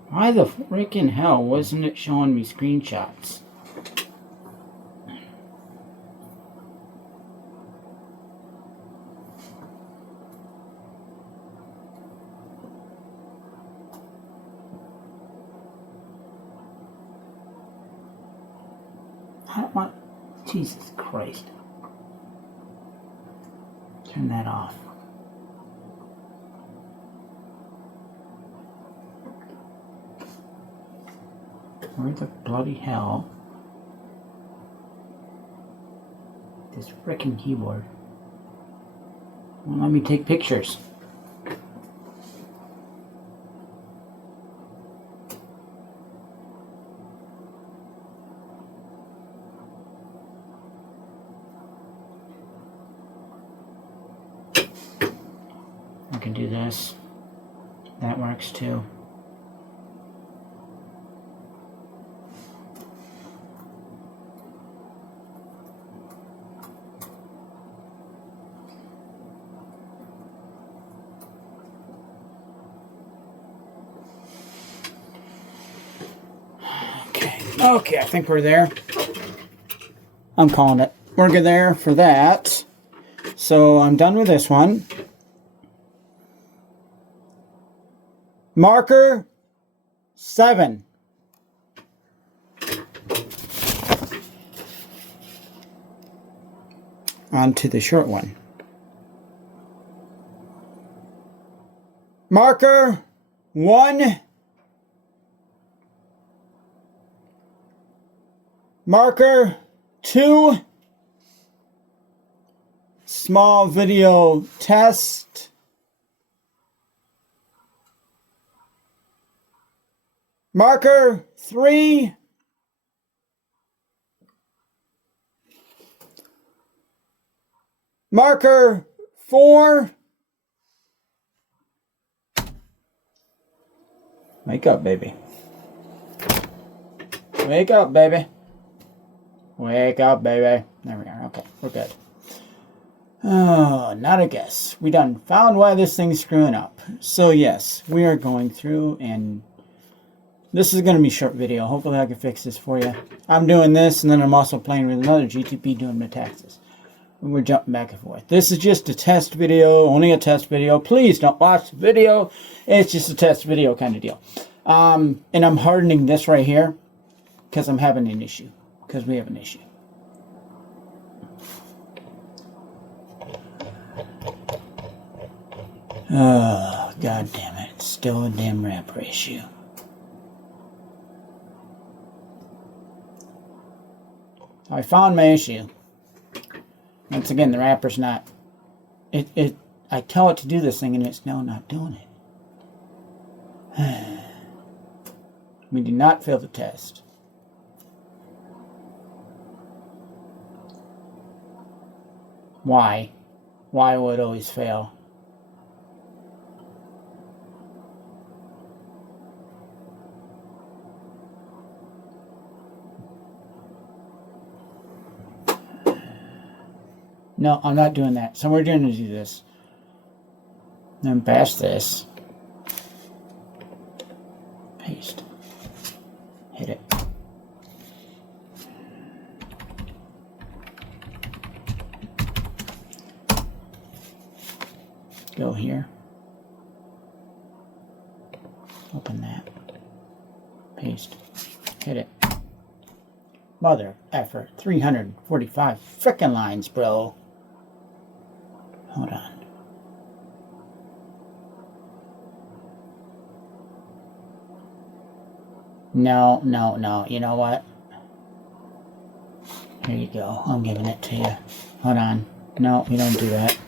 Why the frickin' hell wasn't it showing me screenshots? I don't want... Jesus Christ. Turn that off. Where the bloody hell? This frickin' keyboard. Won't let me take pictures. I can do this. That works too. Okay, I think we're there. I'm calling it. We're good there for that. So I'm done with this one. Marker 7. On to the short one. Marker 1. Marker 2. Small video test. Marker 3. Marker 4. Wake up, baby. Wake up, baby. Wake up, baby. There we are. Okay, we're good. Oh, not a guess. We done found why this thing's screwing up. So yes, we are going through, and this is going to be a short video. Hopefully I can fix this for you. I'm doing this, and then I'm also playing with another GTP doing Metaxas. And we're jumping back and forth. This is just a test video, only a test video. Please don't watch the video. It's just a test video kind of deal. And I'm hardening this right here because I'm having an issue. Because we have an issue. Oh, god damn it. It's still a damn wrapper issue. I found my issue. Once again, the wrapper's not... I tell it to do this thing and it's now not doing it. We did not fail the test. Why? Why would it always fail? No, I'm not doing that. So we're going to do this. Then pass this. Paste. Hit it. Go here. Open that. Paste. Hit it. Mother effer. 345 frickin' lines, bro. Hold on. No, no, no. You know what? Here you go. I'm giving it to you. Hold on. No, you don't do that.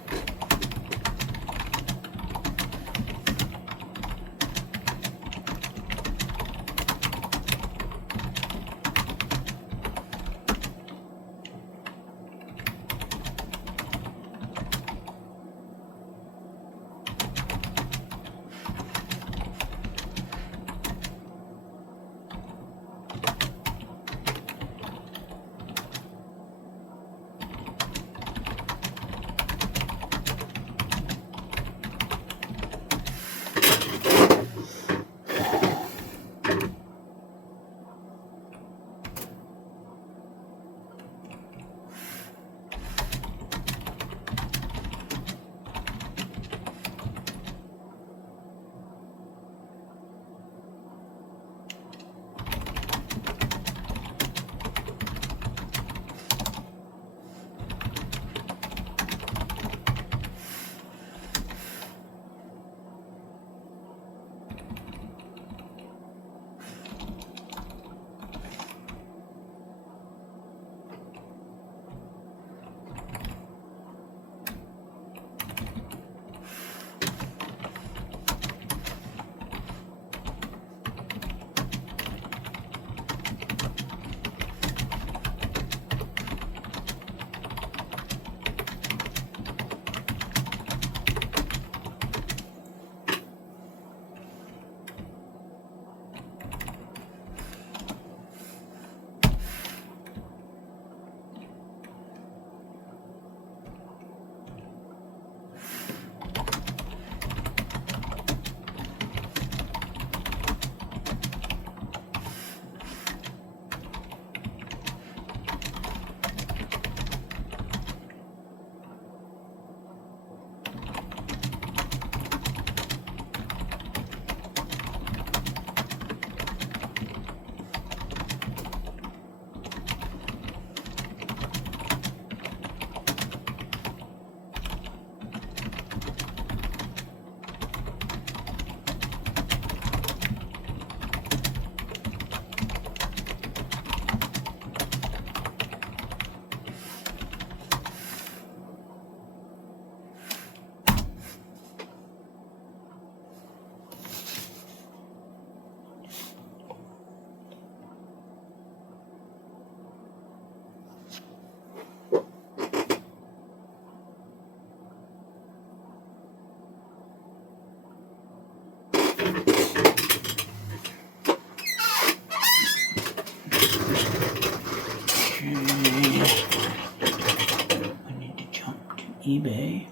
eBay?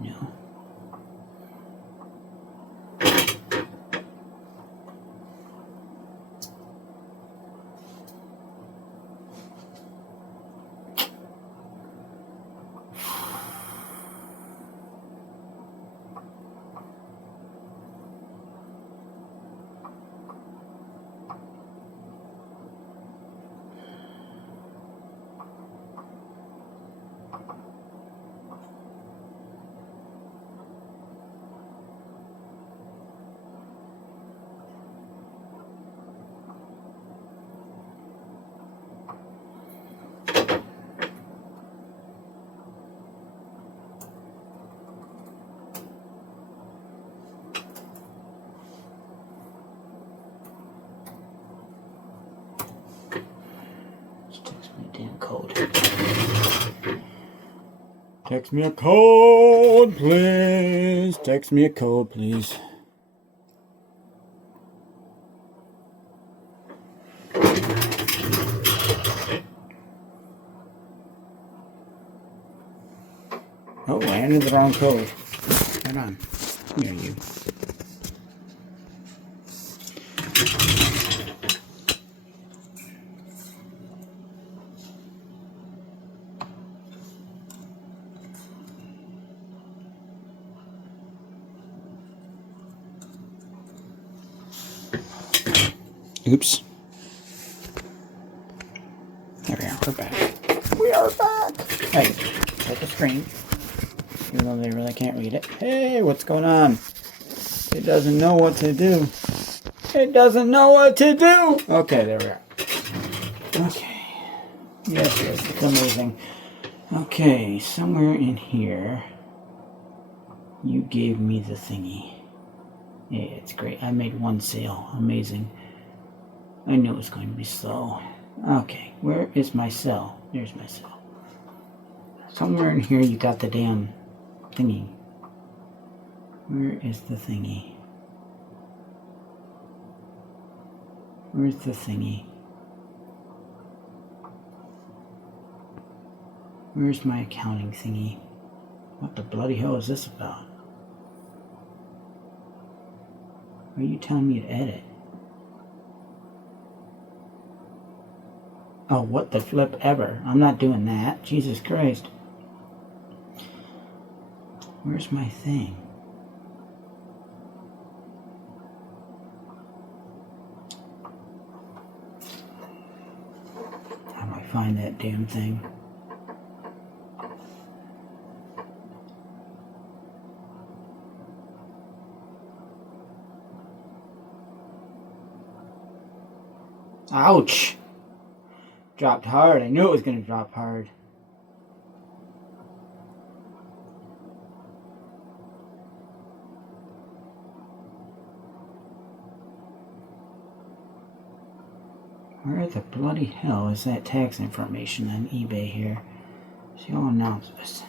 No. Text me a code, please. Text me a code, please. Oh, I entered the wrong code. Hold on. Here you. Oops. There we are. We're back. We are back. Hey, check the screen. Even though they really can't read it. Hey, what's going on? It doesn't know what to do. It doesn't know what to do. Okay, there we are. Okay. Yes, it's amazing. Okay, somewhere in here, you gave me the thingy. Yeah, it's great. I made one sale. Amazing. I knew it was going to be slow. Okay, where is my cell? There's my cell. Somewhere in here you got the damn thingy. Where is the thingy? Where's the thingy? Where's my accounting thingy? What the bloody hell is this about? Are you telling me to edit? Oh, what the flip ever. I'm not doing that. Jesus Christ. Where's my thing? How do I find that damn thing? Ouch! Dropped hard. I knew it was going to drop hard. Where the bloody hell is that tax information on eBay here? See, I'll announce this.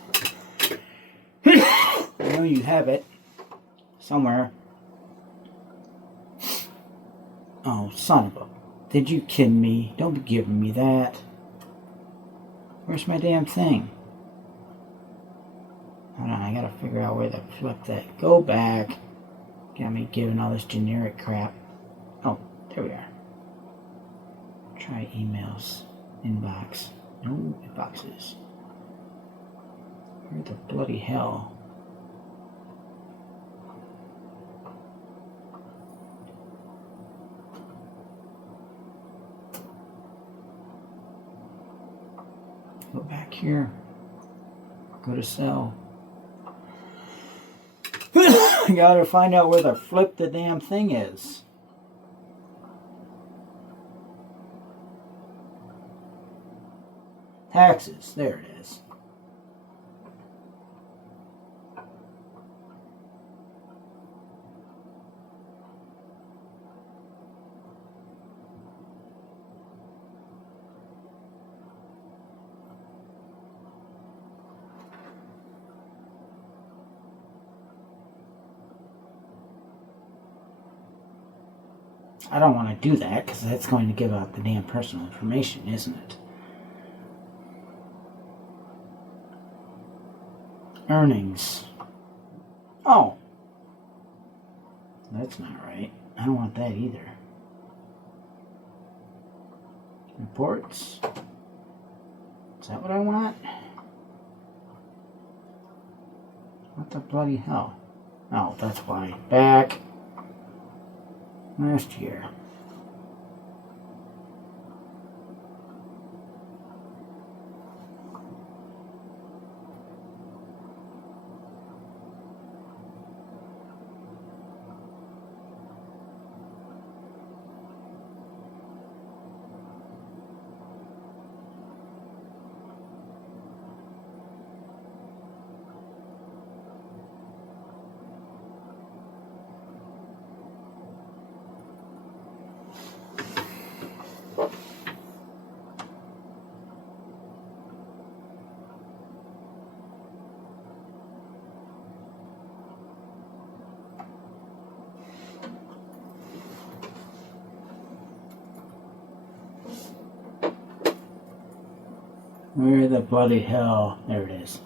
I know you have it somewhere. Oh, son of a... Did you kid me? Don't be giving me that. Where's my damn thing? Hold on, I gotta figure out where to flip that. Go back. Got me giving all this generic crap. Oh, there we are. Try emails. Inbox. No inboxes. Where the bloody hell? Go back here. Go to cell. I gotta find out where the flip the damn thing is. Taxes. There it is. I don't want to do that because that's going to give out the damn personal information, isn't it? Earnings. Oh. That's not right. I don't want that either. Reports. Is that what I want? What the bloody hell? Oh, that's why. Back. Last year. Where the bloody hell? There it is.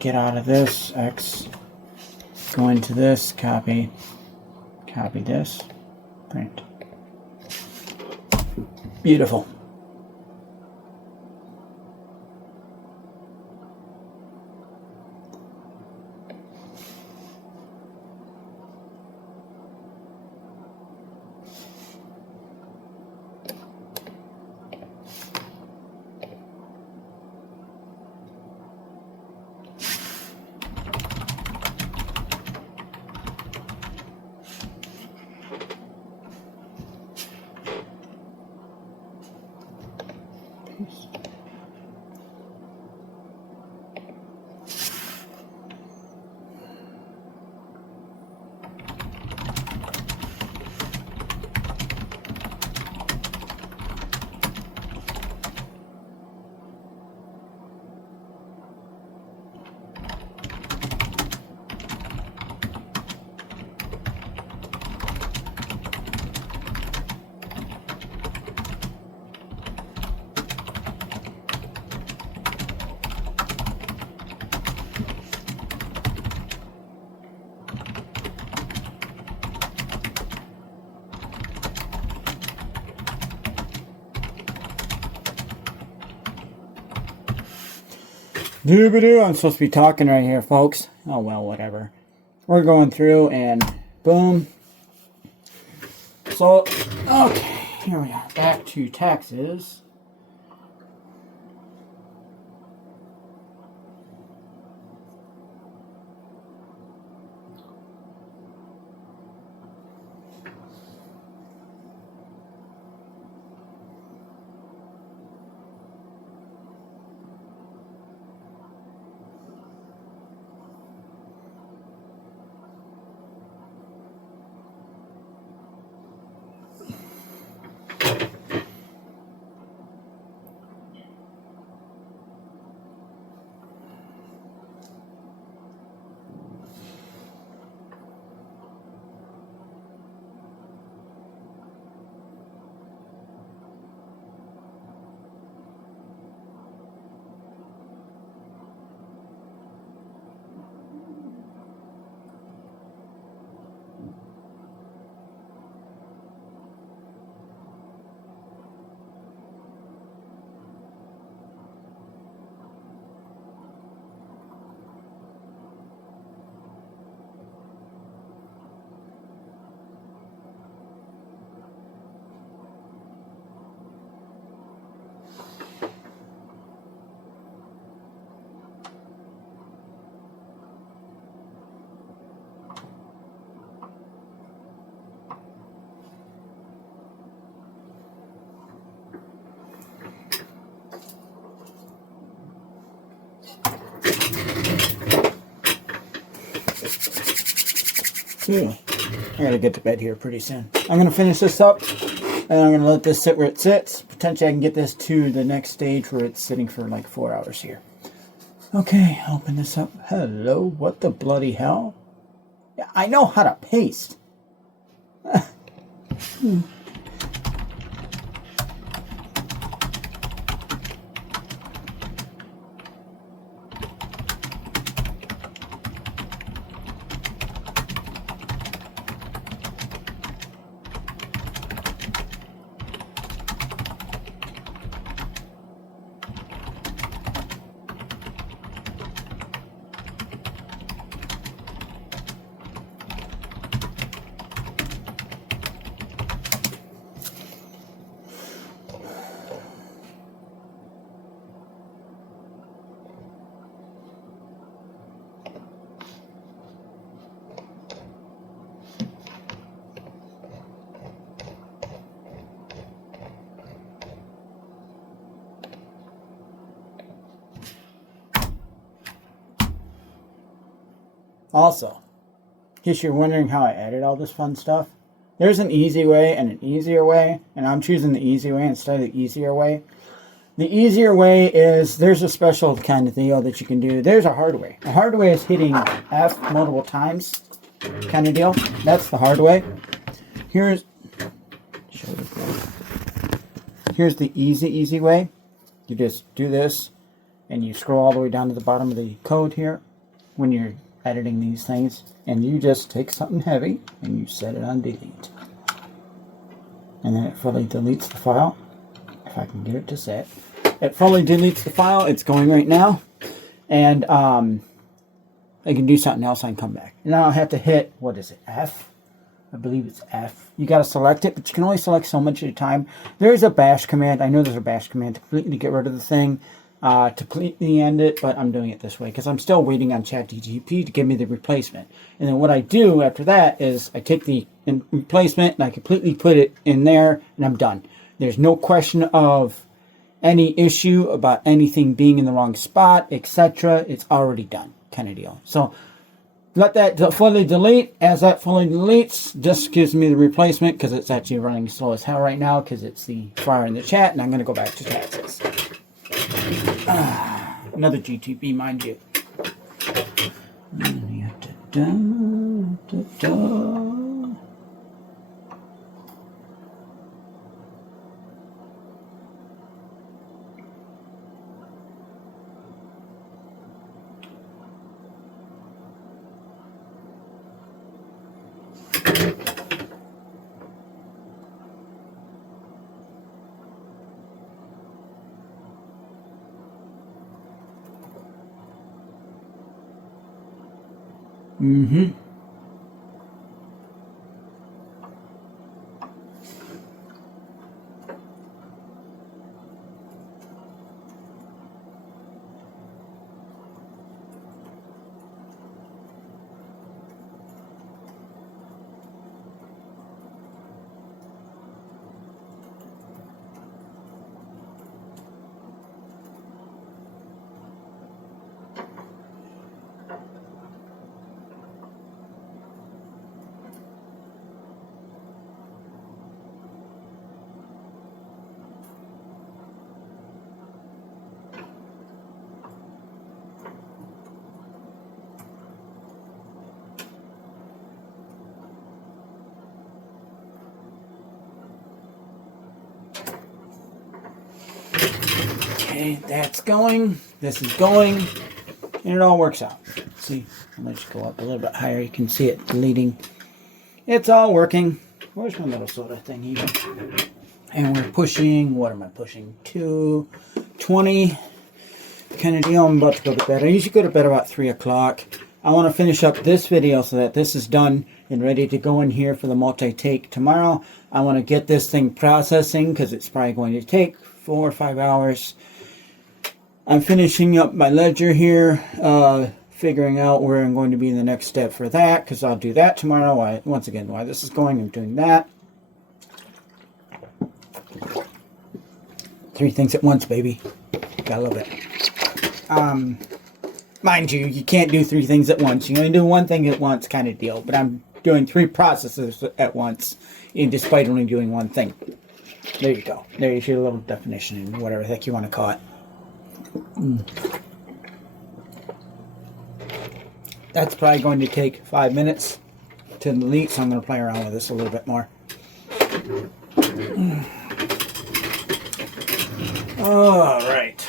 Get out of this, X, go into this, copy this, print. Beautiful. Doobadoo, I'm supposed to be talking right here, folks. Oh, well, whatever. We're going through and boom. So, okay, here we are. Back to taxes. I gotta get to bed here pretty soon. I'm gonna finish this up and I'm gonna let this sit where it sits. Potentially I can get this to the next stage where it's sitting for like 4 hours here. Okay, open this up. Hello, what the bloody hell? Yeah, I know how to paste. Also, in case you're wondering how I edit all this fun stuff, there's an easy way and an easier way, and I'm choosing the easy way instead of the easier way. The easier way is there's a special kind of deal that you can do. There's a hard way. The hard way is hitting F multiple times kind of deal. That's the hard way. Here's the easy way. You just do this and you scroll all the way down to the bottom of the code here when you're editing these things, and you just take something heavy and you set it on delete, and then it fully deletes the file. If I can get it to set, it fully deletes the file. It's going right now, and I can do something else. I can come back, and now I'll have to hit, what is it, F? I believe it's F. You got to select it, but you can only select so much at a time. There's a bash command. I know there's a bash command to completely get rid of the thing, to completely end it, but I'm doing it this way because I'm still waiting on ChatGPT to give me the replacement. And then what I do after that is I take the replacement and I completely put it in there, and I'm done. There's no question of any issue about anything being in the wrong spot, etc. It's already done, kind of deal. So let that fully delete. As that fully deletes, just gives me the replacement because it's actually running slow as hell right now because it's the fire in the chat, and I'm going to go back to taxes. Another GTP, mind you. Mm-hmm. Okay, that's going. This is going. And it all works out. See, let's go up a little bit higher. You can see it deleting. It's all working. Where's my little soda thing here? And we're pushing, what am I pushing? 220 kind of deal. I'm about to go to bed. I usually go to bed about 3 o'clock. I want to finish up this video so that this is done and ready to go in here for the multi-take tomorrow. I want to get this thing processing because it's probably going to take 4 or 5 hours. I'm finishing up my ledger here, figuring out where I'm going to be in the next step for that, because I'll do that tomorrow. Once again, while this is going, I'm doing that. 3 things at once, baby. Gotta love it. Mind you, you can't do 3 things at once. You can only do 1 thing at once kind of deal, but I'm doing 3 processes at once, despite only doing 1 thing. There you go. There's your little definition, and whatever the heck you want to call it. That's probably going to take 5 minutes to delete, so I'm going to play around with this a little bit more. All right.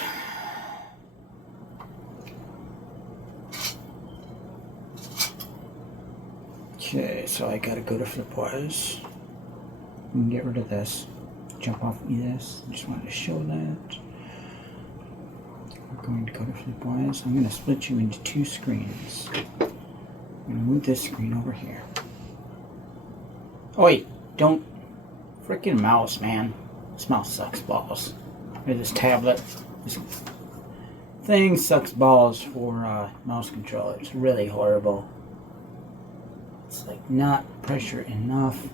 Okay, so I got to go to Flipwise and get rid of this. Jump off of this. I just wanted to show that. We're going to go to Flipwise. I'm going to split you into 2 screens. I'm going to move this screen over here. Oh wait, don't freaking mouse, man. This mouse sucks balls. Or this tablet, this thing sucks balls for mouse controller. It's really horrible. It's like not pressure enough.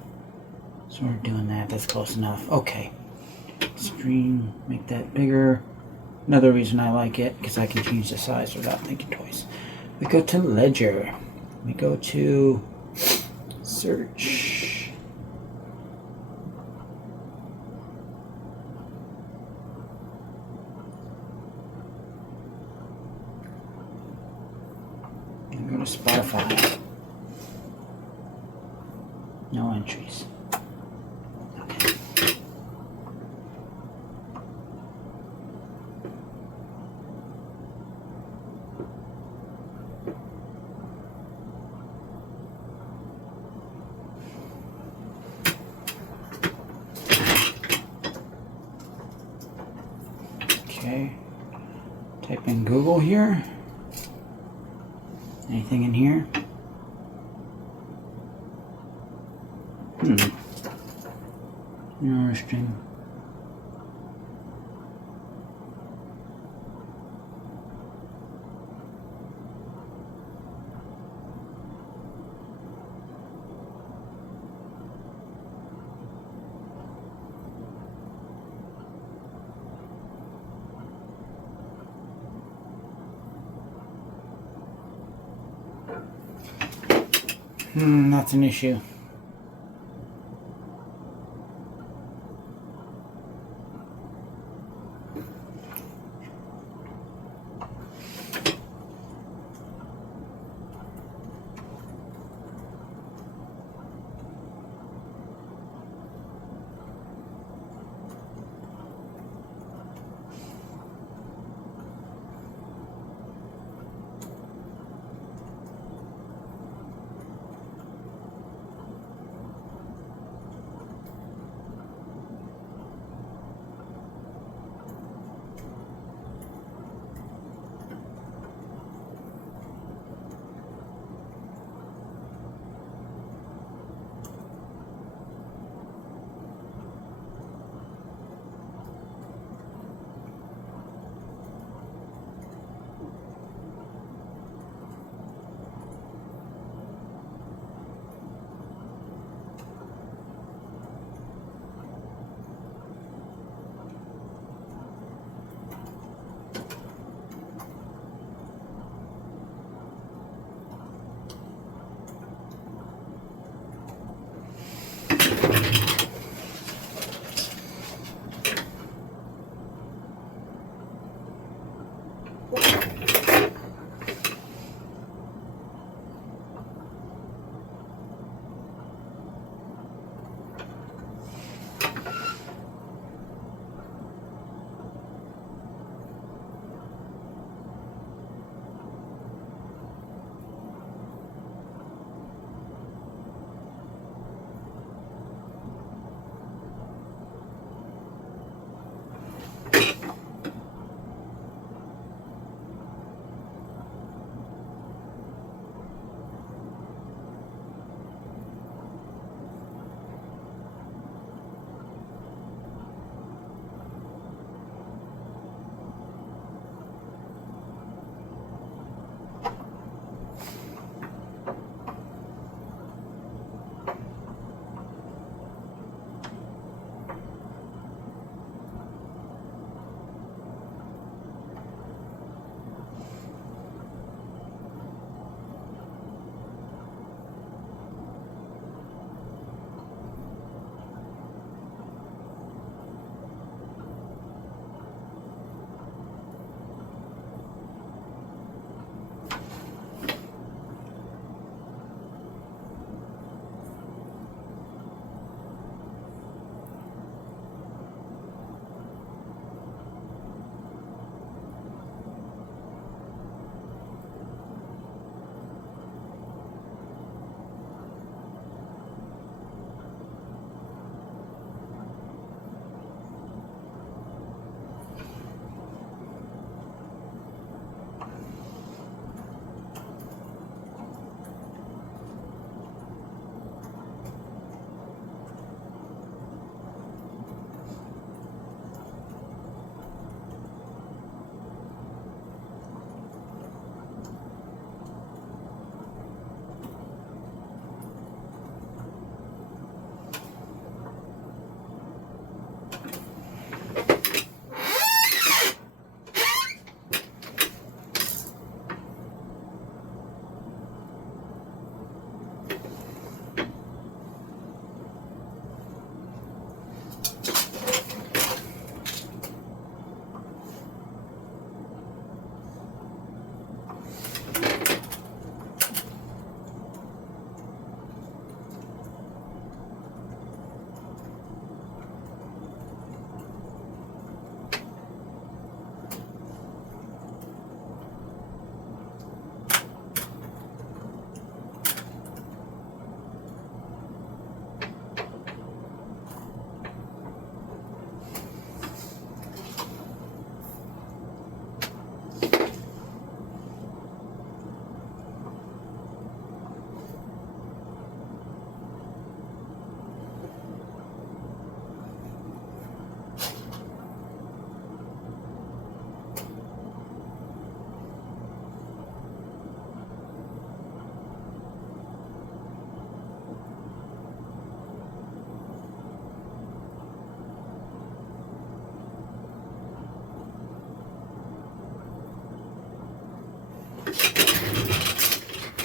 So we're doing that. That's close enough. Okay. Screen, make that bigger. Another reason I like it, because I can change the size without thinking twice. We go to Ledger. We go to Search. And go to Spotify. No entries. Okay. Okay, type in Google here. Anything in here? Interesting. That's an issue.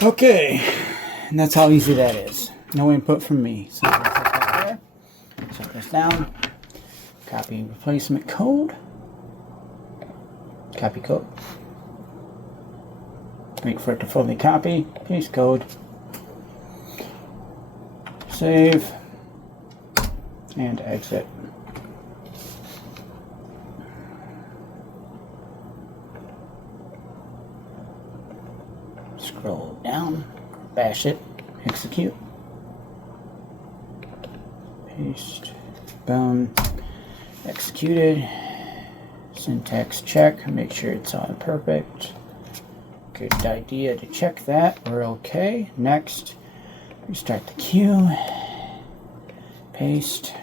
Okay, and that's how easy that is. No input from me. So I'll put that there. Set this down. Copy replacement code. Copy code. Wait for it to fully copy. Paste code. Save. And exit. Scroll down. Bash it. Execute. Paste. Boom. Executed. Syntax check. Make sure it's all perfect. Good idea to check that. We're okay. Next. Restart the queue. Paste.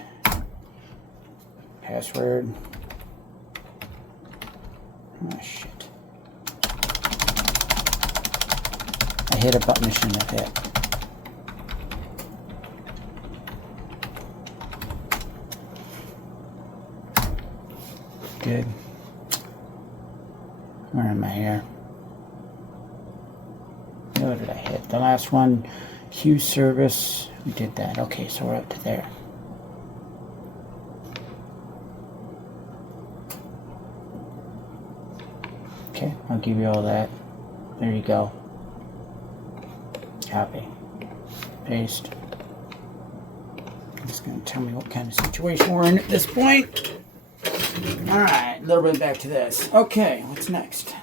Password. Oh shit. I hit a button I shouldn't have hit. Good. Where am I here? What did I hit? The last one, queue service. We did that. Okay, so we're up to there. Okay, I'll give you all that. There you go. Copy. Paste. It's going to tell me what kind of situation we're in at this point. Alright, a little bit back to this. Okay, what's next?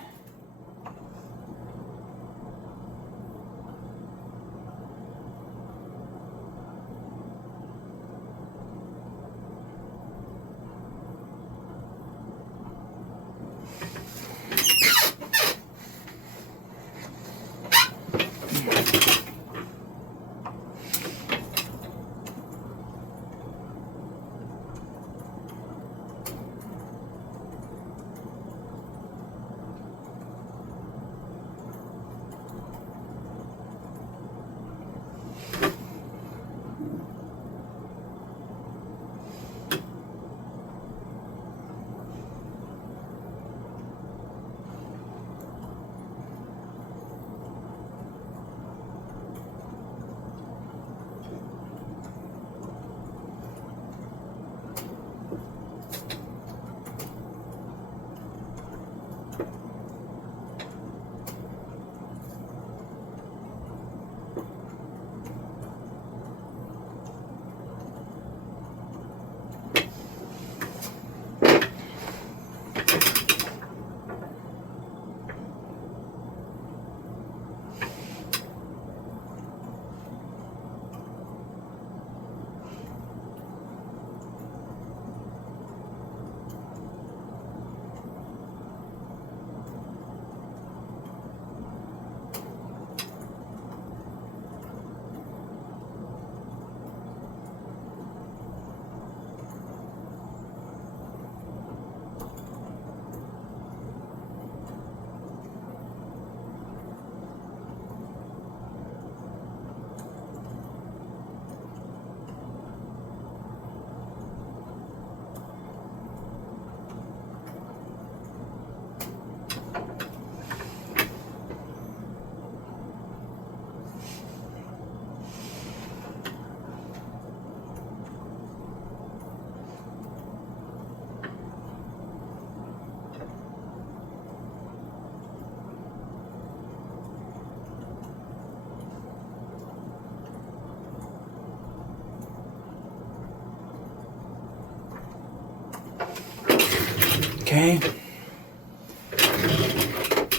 Okay.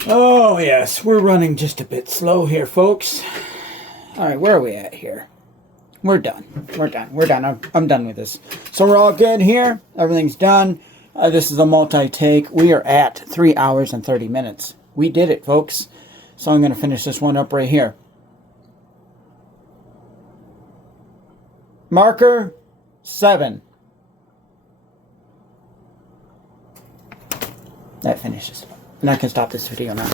Oh, yes, we're running just a bit slow here, folks. All right, where are we at here? We're done. We're done. We're done. I'm done with this. So we're all good here. Everything's done. This is a multi-take. We are at 3 hours and 30 minutes. We did it, folks. So I'm going to finish this one up right here. Marker 7. That finishes. And I can stop this video now.